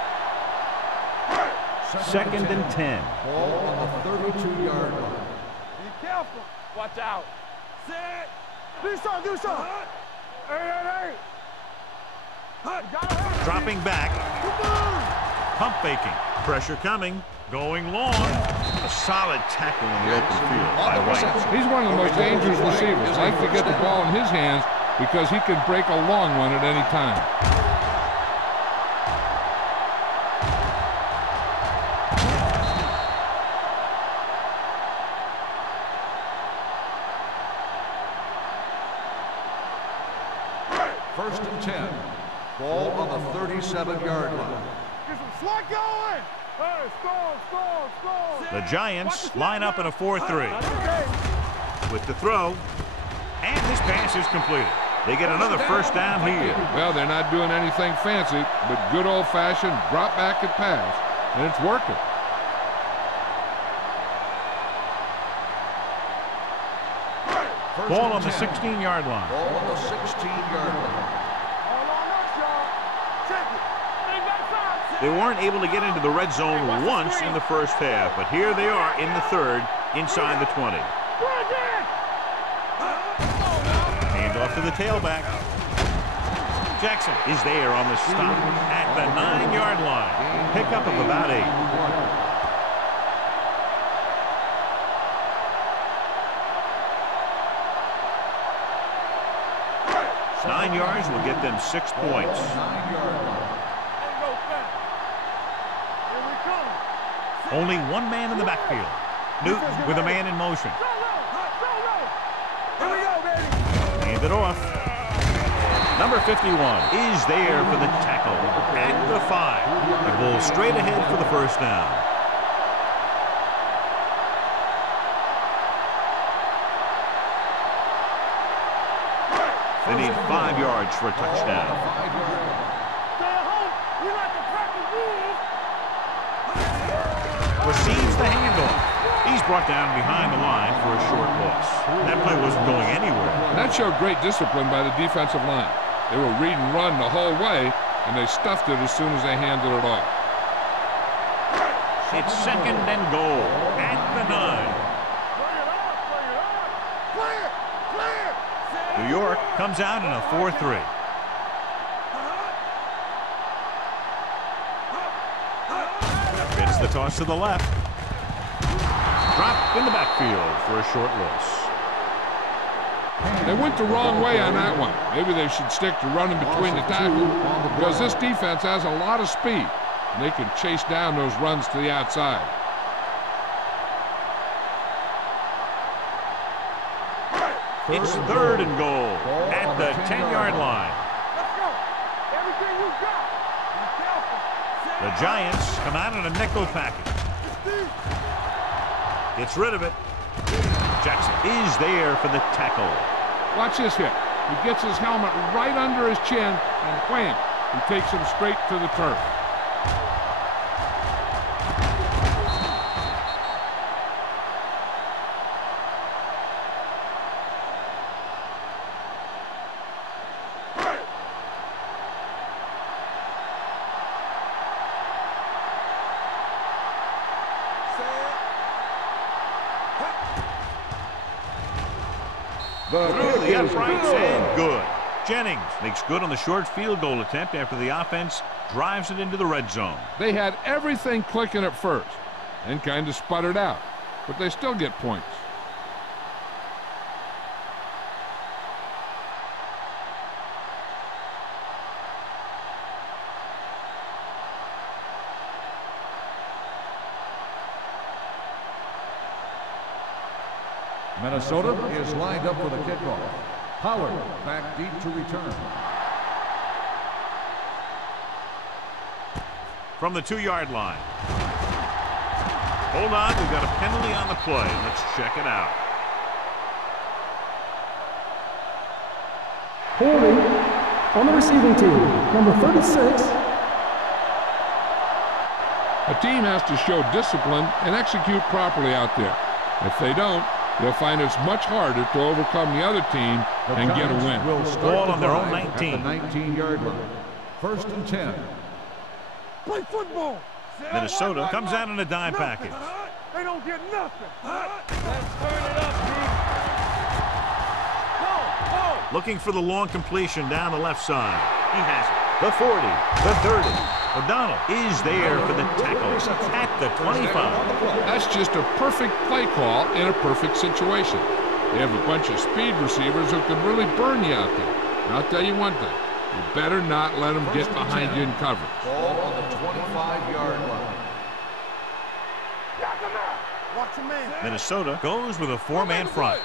Second and 10. Ball on the 32-yard line. Be careful. Watch out. Sit. Do something. Hey. Dropping back. Pump faking. Pressure coming. Going long. A solid tackle in the open field by White. He's one of the most dangerous receivers. Like to get the ball in his hands because he can break a long one at any time. First and 10. Ball on the 37-yard line. Get some slack going. Hey, score. The Giants line up in a 4-3. With the throw. And this pass is completed. They get another first down here. Well, they're not doing anything fancy, but good old-fashioned drop back and pass, and it's working. Ball on the 16-yard line. Ball on the 16-yard line. They weren't able to get into the red zone once in the first half, but here they are in the third, inside the 20. Hand off to the tailback. Jackson is there on the stop at the 9-yard line. Pickup of about 8. Nine yards will get them 6 points. 9-yard line. Only one man in the backfield. Newton with a man in motion. Hand it off. Number 51 is there for the tackle at the 5. The ball straight ahead for the first down. They need 5 yards for a touchdown. Receives the handoff. He's brought down behind the line for a short loss. That play wasn't going anywhere. That showed great discipline by the defensive line. They were read and run the whole way, and they stuffed it as soon as they handed it off. It's second and goal at the 9. New York comes out in a 4-3. Gets the toss to the left. Drop in the backfield for a short loss. They went the wrong way on that one. Maybe they should stick to running between the tackles because this defense has a lot of speed, and they can chase down those runs to the outside. It's third and goal at the 10-yard line. Let's go. Everything you got. Be careful. The Giants come out in a nickel package. Gets rid of it. Jackson is there for the tackle. Watch this hit. He gets his helmet right under his chin, and wham, he takes him straight to the turf. Through the uprights and good. Jennings makes good on the short field goal attempt after the offense drives it into the red zone. They had everything clicking at first and kind of sputtered out, but they still get points. Minnesota is lined up for the kickoff. Pollard back deep to return. From the 2-yard line. Hold on, we've got a penalty on the play. Let's check it out. Holding on the receiving team, number 36. A team has to show discipline and execute properly out there. If they don't, they'll find it's much harder to overcome the other team and get a win. Ball on their own 19. At the 19-yard line. 1st and 10. Play football. Minnesota comes out in a dime package. They don't get nothing. Let's turn it up, Pete. Go. Looking for the long completion down the left side. He has it. The 40, the 30. O'Donnell is there for the tackle at the 25. That's just a perfect play call in a perfect situation. They have a bunch of speed receivers who can really burn you out there. And I'll tell you one thing. You better not let them get behind you in coverage. Ball on the 25-yard line. Watch your man. Minnesota goes with a 4-man front.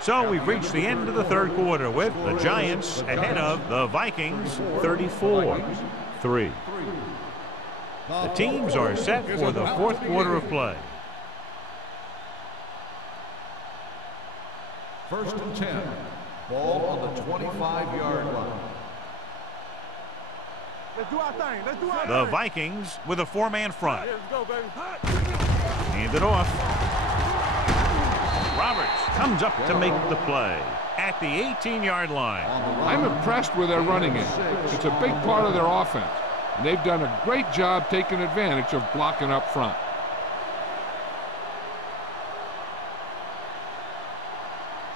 So we've reached the end of the 3rd quarter with the Giants ahead of the Vikings 34-3. The teams are set for the 4th quarter of play. 1st and 10. Ball on the 25-yard line. Let's do our thing. Let's do our thing. The Vikings with a 4-man front. Let's go, baby. Hand it off. Roberts comes up to make the play at the 18-yard line. I'm impressed with their running game. It's a big part of their offense. And they've done a great job taking advantage of blocking up front.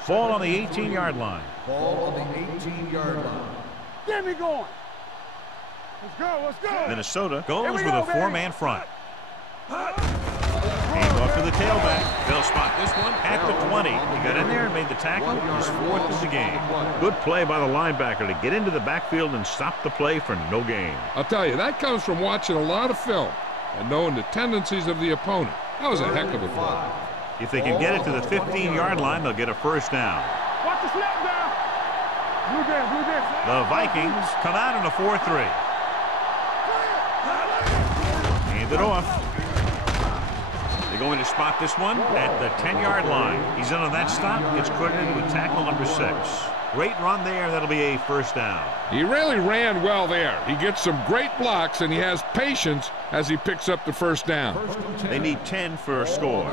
Ball on the 18-yard line. Ball on the 18-yard line. Get me going. Let's go. Let's go. Minnesota goes with a 4-man front. Hand off to the tailback. They'll spot this one at the 20. He got in there and made the tackle. He's 4th in the game. Good play by the linebacker to get into the backfield and stop the play for no gain. I'll tell you, that comes from watching a lot of film and knowing the tendencies of the opponent. That was a heck of a play. If they can get it to the 15-yard line, they'll get a 1st down. Watch the snap down. Blue down, blue down. The Vikings come out in a 4-3. Hand it off. They're going to spot this one at the 10-yard line. He's in on that stop. Gets credited with tackle number 6. Great run there. That'll be a 1st down. He really ran well there. He gets some great blocks, and he has patience as he picks up the 1st down. They need 10 for a score.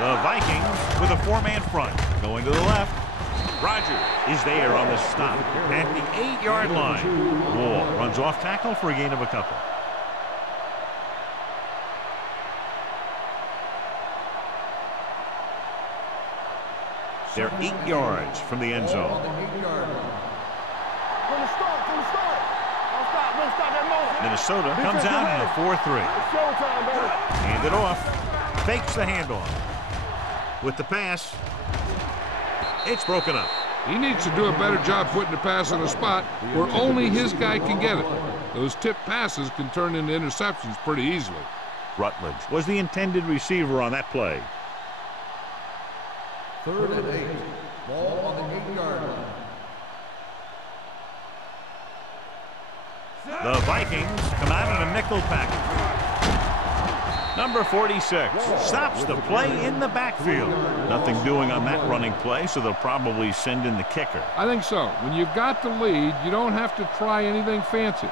The Vikings with a 4-man front. Going to the left. Rogers is there on the stop at the 8-yard line. Wall runs off tackle for a gain of a couple. They're 8 yards from the end zone. Minnesota comes out in a 4-3. Hand it off. Fakes the handoff. With the pass, it's broken up. He needs to do a better job putting the pass in a spot where only his guy can get it. Those tip passes can turn into interceptions pretty easily. Rutledge was the intended receiver on that play. 3rd and 8. Ball on the 8-yard line. The Vikings come out in a nickel package. Number 46 stops the play in the backfield. Nothing doing on that running play, so they'll probably send in the kicker. I think so. When you've got the lead, you don't have to try anything fancy.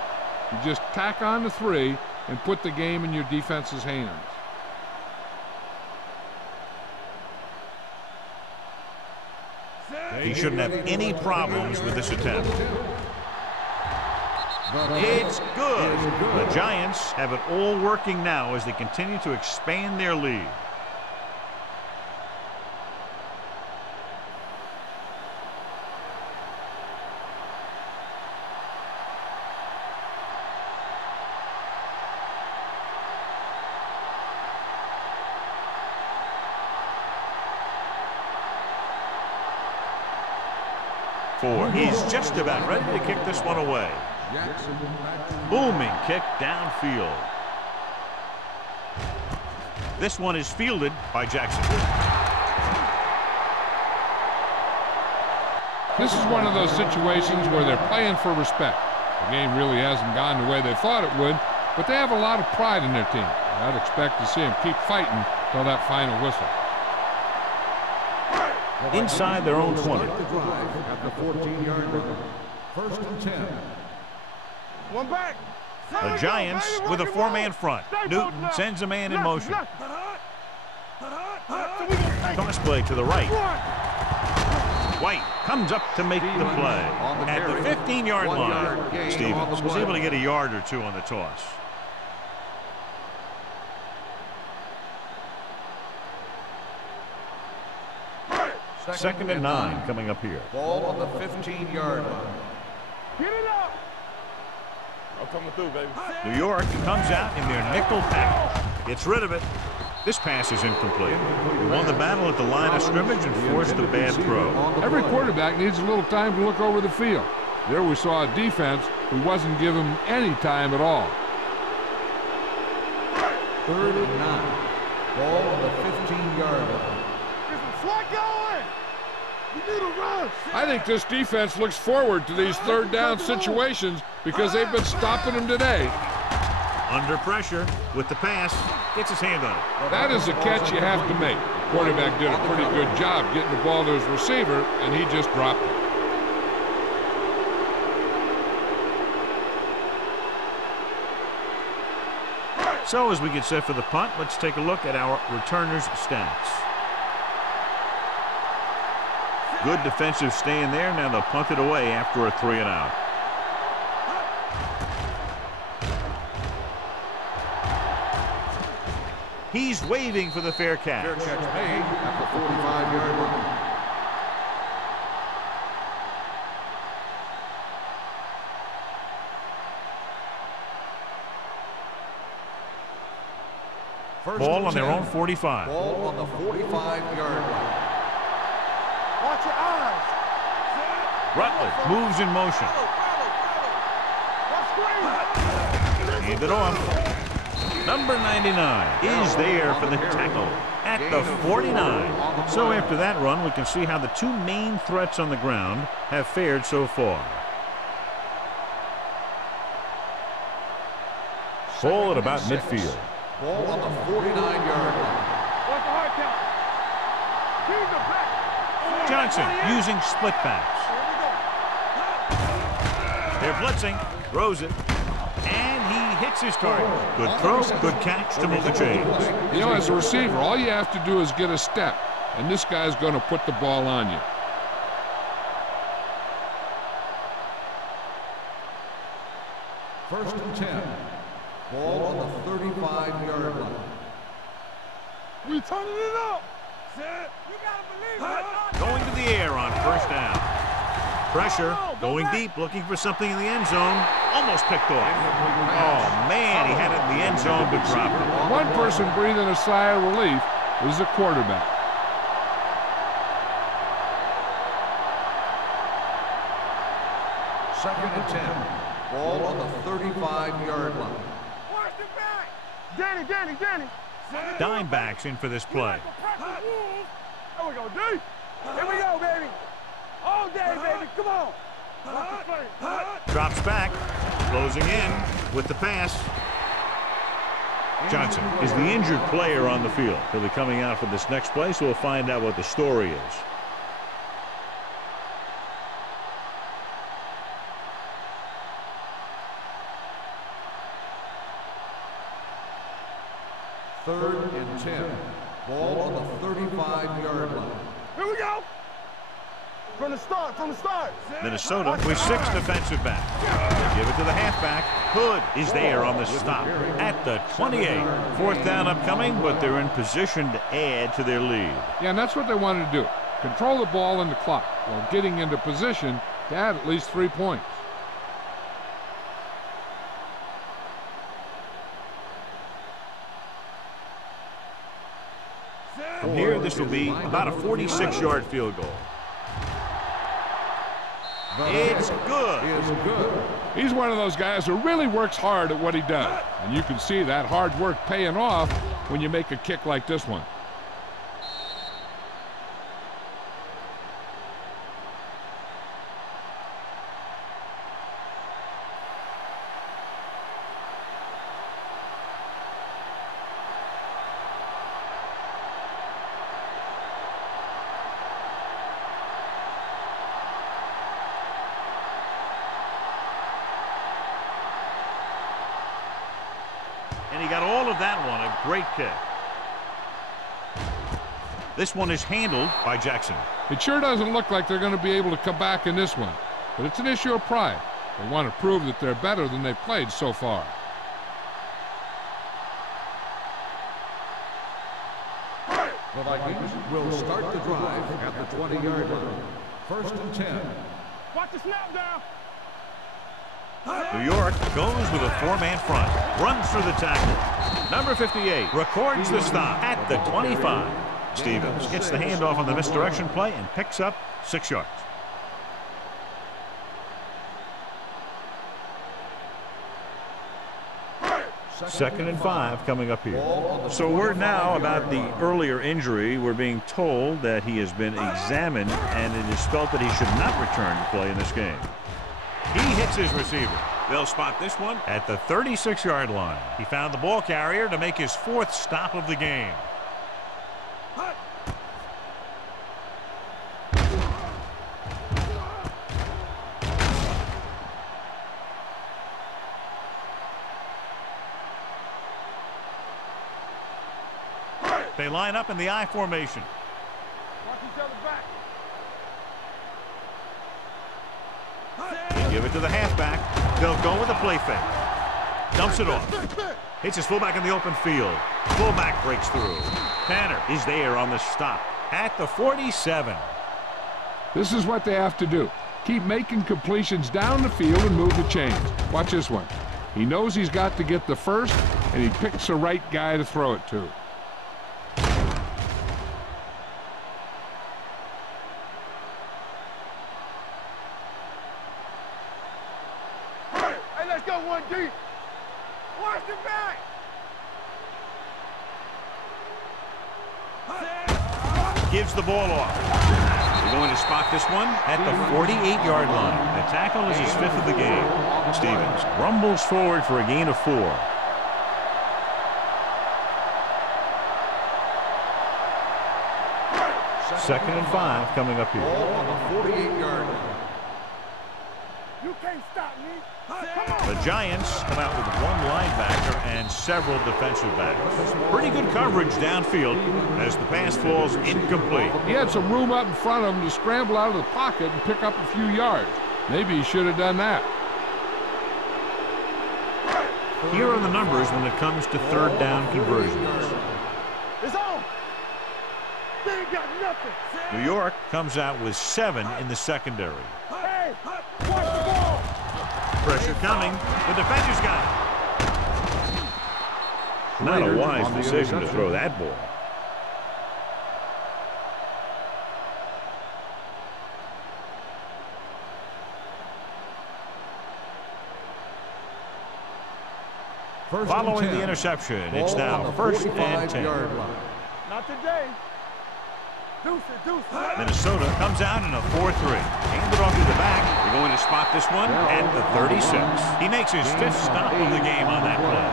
You just tack on the 3 and put the game in your defense's hands. He shouldn't have any problems with this attempt. It's good. The Giants have it all working now as they continue to expand their lead. He's just about ready to kick this one away. Jackson back to Booming kick downfield. This one is fielded by Jackson. This is one of those situations where they're playing for respect. The game really hasn't gone the way they thought it would, but they have a lot of pride in their team. I'd expect to see them keep fighting till that final whistle. Inside their own 20. start the drive at the 14-yard line. First and 10. One back. The Giants with a four-man front. Newton sends a man in motion. Toss play to the right. White comes up to make the play. At the 15-yard line, Stevens was able to get a yard or two on the toss. Second and 9 coming up here. Ball on the 15-yard line. Get it up. I'm coming through, baby. New York comes out in their nickel package. Gets rid of it. This pass is incomplete. He won the battle at the line of scrimmage and forced a bad throw. Every quarterback needs a little time to look over the field. There we saw a defense who wasn't given any time at all. Third and 9. Ball on the 15-yard line. Get some slack going. We need a rush. I think this defense looks forward to these third down situations because they've been stopping them today. Under pressure with the pass, gets his hand on it. That is a catch you have to make. The quarterback did a pretty good job getting the ball to his receiver, and he just dropped it. So as we get set for the punt, let's take a look at our returners' stats. Good defensive stand there. Now they'll punt it away after a 3-and-out. He's waving for the fair catch. Fair catch made at the 45-yard line. Ball on their own 45. Ball on the 45-yard line. Watch your eyes. Rutledge moves in motion. Hand it off. Number 99 is there for the tackle at the 49. So after that run, we can see how the two main threats on the ground have fared so far. Ball at about midfield. Ball on the 49-yard line. Watch the hard count. Keep the back. Johnson using split backs. They're blitzing, throws it, and he hits his target. Good throw, good catch to move the chains. You know, as a receiver, all you have to do is get a step, and this guy's going to put the ball on you. First and 10. Ball on the 35-yard line. We turning it up. You gotta believe it. Going to the air on first down. Pressure, going deep, looking for something in the end zone. Almost picked off. Oh, man, he had it in the end zone, but dropped it. One person breathing a sigh of relief is the quarterback. Second and 10. Ball on the 35-yard line. Watch the back. Danny. Dime backs in for this play. There we go, D. Here we go, baby. All day, baby. Come on. Drops back, closing in with the pass. Johnson is the injured player on the field. He'll be coming out for this next play, so we'll find out what the story is. Third and 10. Ball on the 35-yard line. Here we go. From the start. Minnesota with 6 defensive backs. They give it to the halfback. Hood is there on the stop at the 28. Fourth down upcoming, but they're in position to add to their lead. Yeah, and that's what they wanted to do. Control the ball and the clock while getting into position to add at least 3 points. From here, this will be about a 46-yard field goal. It's good. Is good. He's one of those guys who really works hard at what he does. And you can see that hard work paying off when you make a kick like this one. And he got all of that one. A great kick. This one is handled by Jackson. It sure doesn't look like they're going to be able to come back in this one. But it's an issue of pride. They want to prove that they're better than they've played so far. The Vikings will start the drive at the 20-yard line. First and 10. Watch the snap down. New York goes with a four-man front. Runs through the tackle. Number 58 records the stop at the 25. Stevens gets the handoff on the misdirection play and picks up 6 yards. Second and 5 coming up here. So word now about the earlier injury. We're being told that he has been examined and it is felt that he should not return to play in this game. He hits his receiver. They'll spot this one at the 36-yard line. He found the ball carrier to make his 4th stop of the game. They line up in the I formation. Watch each other back. They give it to the halfback. They'll go with a play fake. Dumps it off. Hits his fullback in the open field. Fullback breaks through. Tanner is there on the stop at the 47. This is what they have to do. Keep making completions down the field and move the chains. Watch this one. He knows he's got to get the first, and he picks the right guy to throw it to. Hey, let's go one deep. Watch the back. Gives the ball off. They're going to spot this one at the 48-yard line. The tackle is his 5th of the game. Stevens rumbles forward for a gain of 4. Second and 5 coming up here. Ball on the 48-yard line. You can't stop me. The Giants come out with 1 linebacker and several defensive backs. Pretty good coverage downfield as the pass falls incomplete. He had some room up in front of him to scramble out of the pocket and pick up a few yards. Maybe he should have done that. Here are the numbers when it comes to 3rd down conversions. It's on. They ain't got nothing. New York comes out with 7 in the secondary. Hey, watch the ball. Pressure coming. The defender's got it. Not a wise decision to throw that ball. Following the interception, it's now 1st and 10. Not today. Deuce. Minnesota comes out in a 4-3. Handed off to the back. They're going to spot this one at the 36. He makes his 5th stop of the game on that play.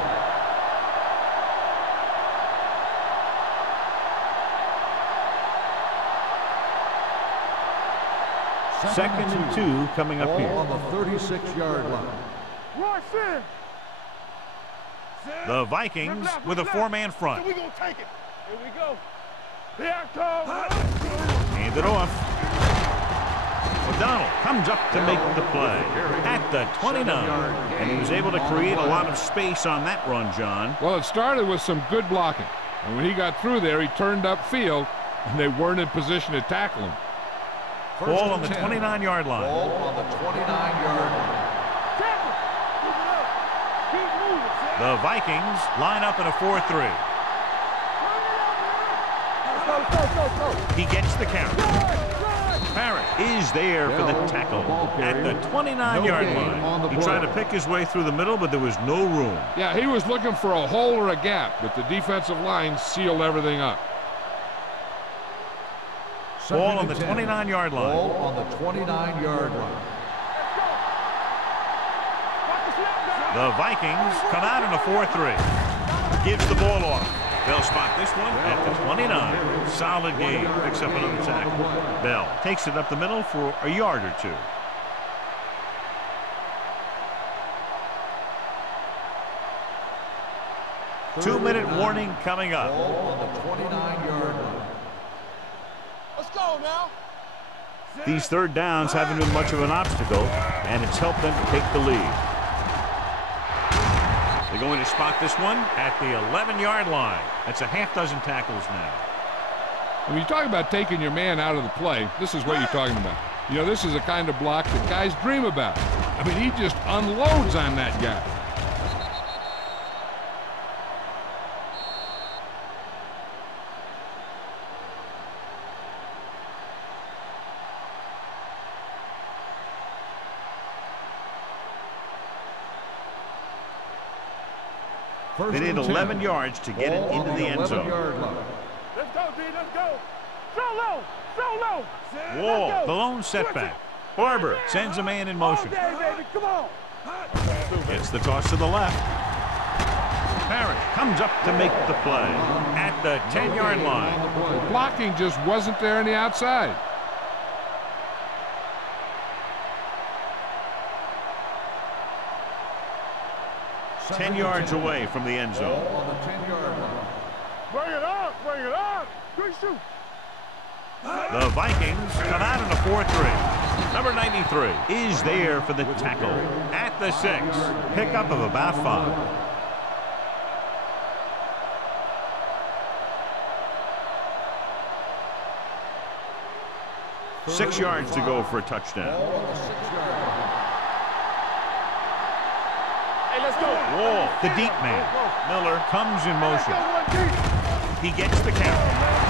Second and 2 coming up here. On the 36-yard line. Rush in. The Vikings with a 4-man front. We're going to take it. Here we go. Here I come. Hand it off. O'Donnell comes up to make the play at the 29. And he was able to create a lot of space on that run, John. Well, it started with some good blocking. And when he got through there, he turned upfield, and they weren't in position to tackle him. Ball on the 29-yard line. Ball on the 29-yard line. The Vikings line up in a 4-3. He gets the count. Parrott is there for the tackle at the 29-yard line. He tried to pick his way through the middle, but there was no room. Yeah, he was looking for a hole or a gap, but the defensive line sealed everything up. Ball on the 29-yard line. Ball on the 29-yard line. The Vikings come out in a 4-3. Gives the ball off. They'll spot this one at the 29. Solid game. Picks up another tackle. Bell takes it up the middle for a yard or two. Two-minute warning coming up. Ball on the 29-yard line. Let's go now. These third downs haven't been much of an obstacle, and it's helped them to take the lead. They're going to spot this one at the 11-yard line. That's a half dozen tackles now. When you talk about taking your man out of the play, this is what you're talking about. You know, this is the kind of block that guys dream about. I mean, he just unloads on that guy. They need 11 yards to get it into the end zone. Let's go, D. Let's go. So low. So low. Wall, the lone setback. Barber sends a man in motion. All day, baby. Come on. Gets the toss to the left. Parrott comes up to make the play at the 10-yard line. The blocking just wasn't there on the outside. Ten yards away from the end zone. On the 10-yard line. Bring it up. Bring it up. Good shoot. The Vikings come out in a 4-3. Number 93 is there for the tackle at the 6. Pickup of about 5. Six yards to go for a touchdown. Ball on the 6-yard line. Hey, let's go. Wall, the deep man. Miller comes in motion. He gets the count.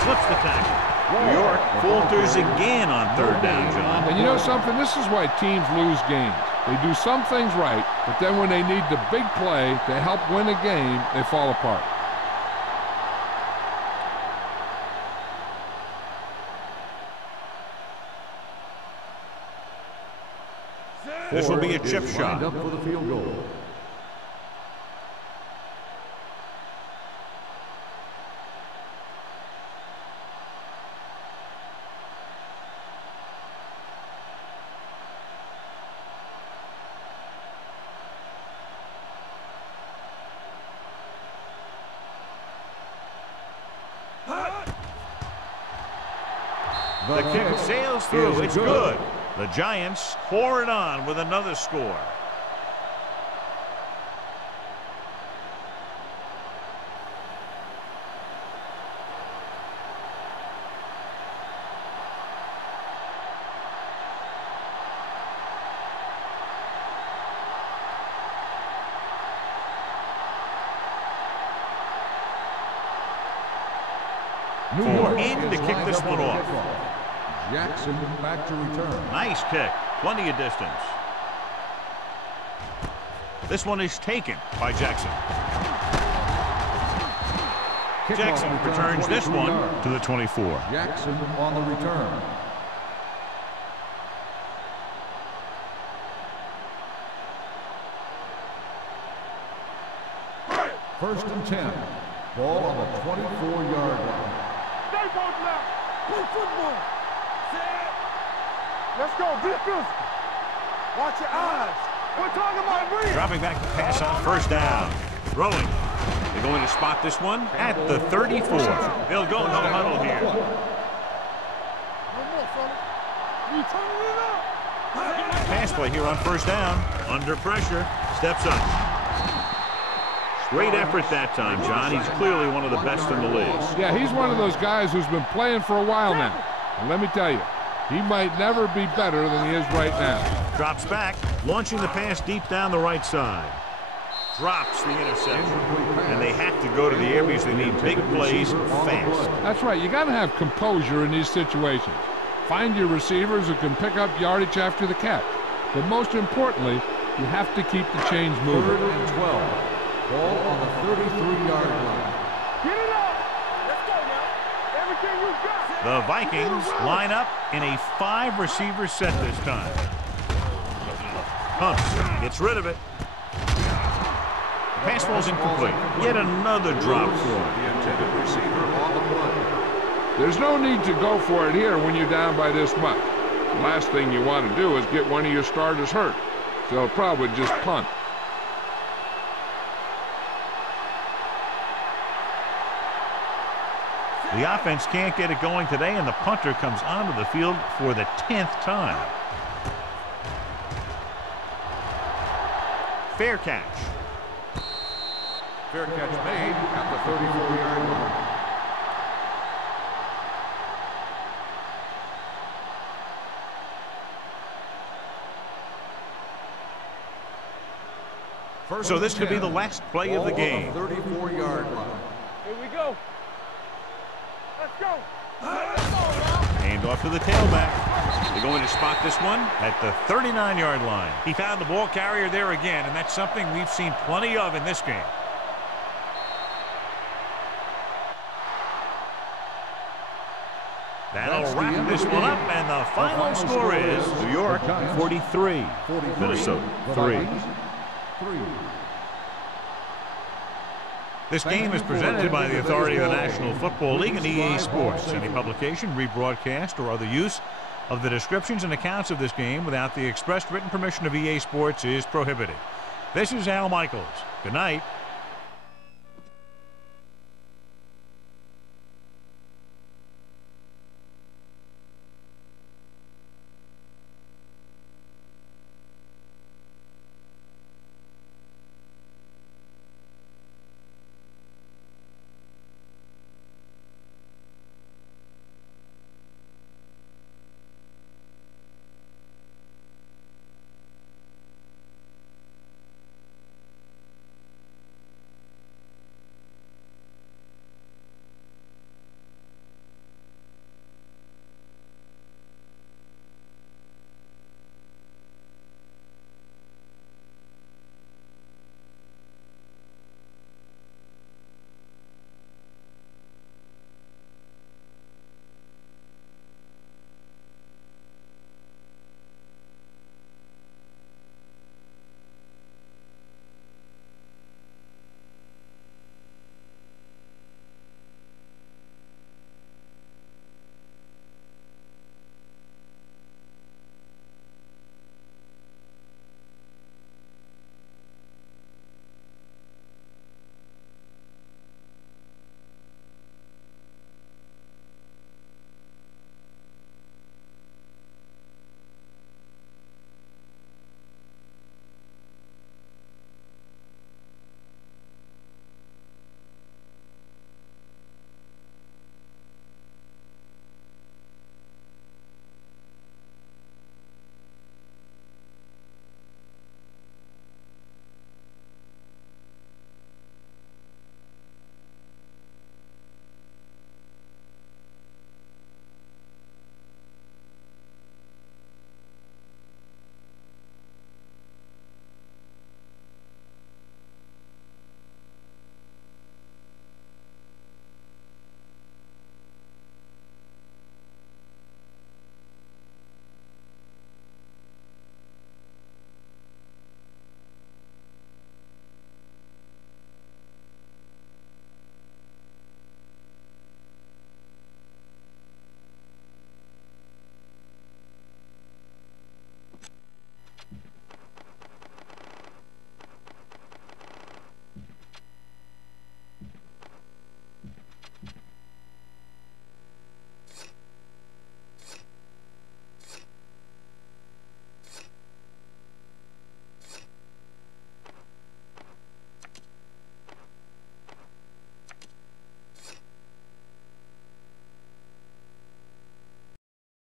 Slips the tackle. New York falters again on third down, John. And you know something? This is why teams lose games. They do some things right, but then when they need the big play to help win a game, they fall apart. This will be a chip Lined shot. up for the field goal. The kick sails through. It's good. The Giants pour it on with another score. New York in to is kick lined this up for one the off. kickoff. Jackson back to return. Nice kick. Plenty of distance. This one is taken by Jackson. Kickoff Jackson return, returns this 23 one yards. to the 24. Jackson on the return. First and 10. Ball on the 24-yard line. Stay both now. Play football. Set. Let's go. Defense. Watch your eyes. We're talking about breathe. Dropping back to pass on first down. Throwing. They're going to spot this one at the 34. They'll go no huddle here. No more, fella. You turning it up. Pass play here on first down. Under pressure. Steps up. Great effort that time, John. He's clearly one of the best in the league. Yeah, he's one of those guys who's been playing for a while now. And let me tell you, he might never be better than he is right now. Drops back, launching the pass deep down the right side. Drops the interception. And they have to go to the air because they need big plays fast. That's right. You got to have composure in these situations. Find your receivers who can pick up yardage after the catch. But most importantly, you have to keep the chains moving. 3rd and 12. Ball on the 33-yard line. Get it up. Let's go now. Everything you got. The Vikings line up in a 5-receiver set this time. Pumps, gets rid of it. Pass falls incomplete. Yet another drop for him. The intended receiver on the play. There's no need to go for it here when you're down by this much. The last thing you want to do is get one of your starters hurt. So they'll probably just punt. The offense can't get it going today, and the punter comes onto the field for the 10th time. Fair catch. Fair catch made at the 34-yard line. So this could be the last play of the game. 34-yard line. Here we go. Let's go. Hand off to the tailback. They're going to spot this one at the 39-yard line. He found the ball carrier there again, and that's something we've seen plenty of in this game. That'll wrap this one up, and the final score is New York 43, Minnesota 3. This game is presented by the authority of the National Football League and EA Sports. Any publication, rebroadcast, or other use of the descriptions and accounts of this game without the expressed written permission of EA Sports is prohibited. This is Al Michaels. Good night.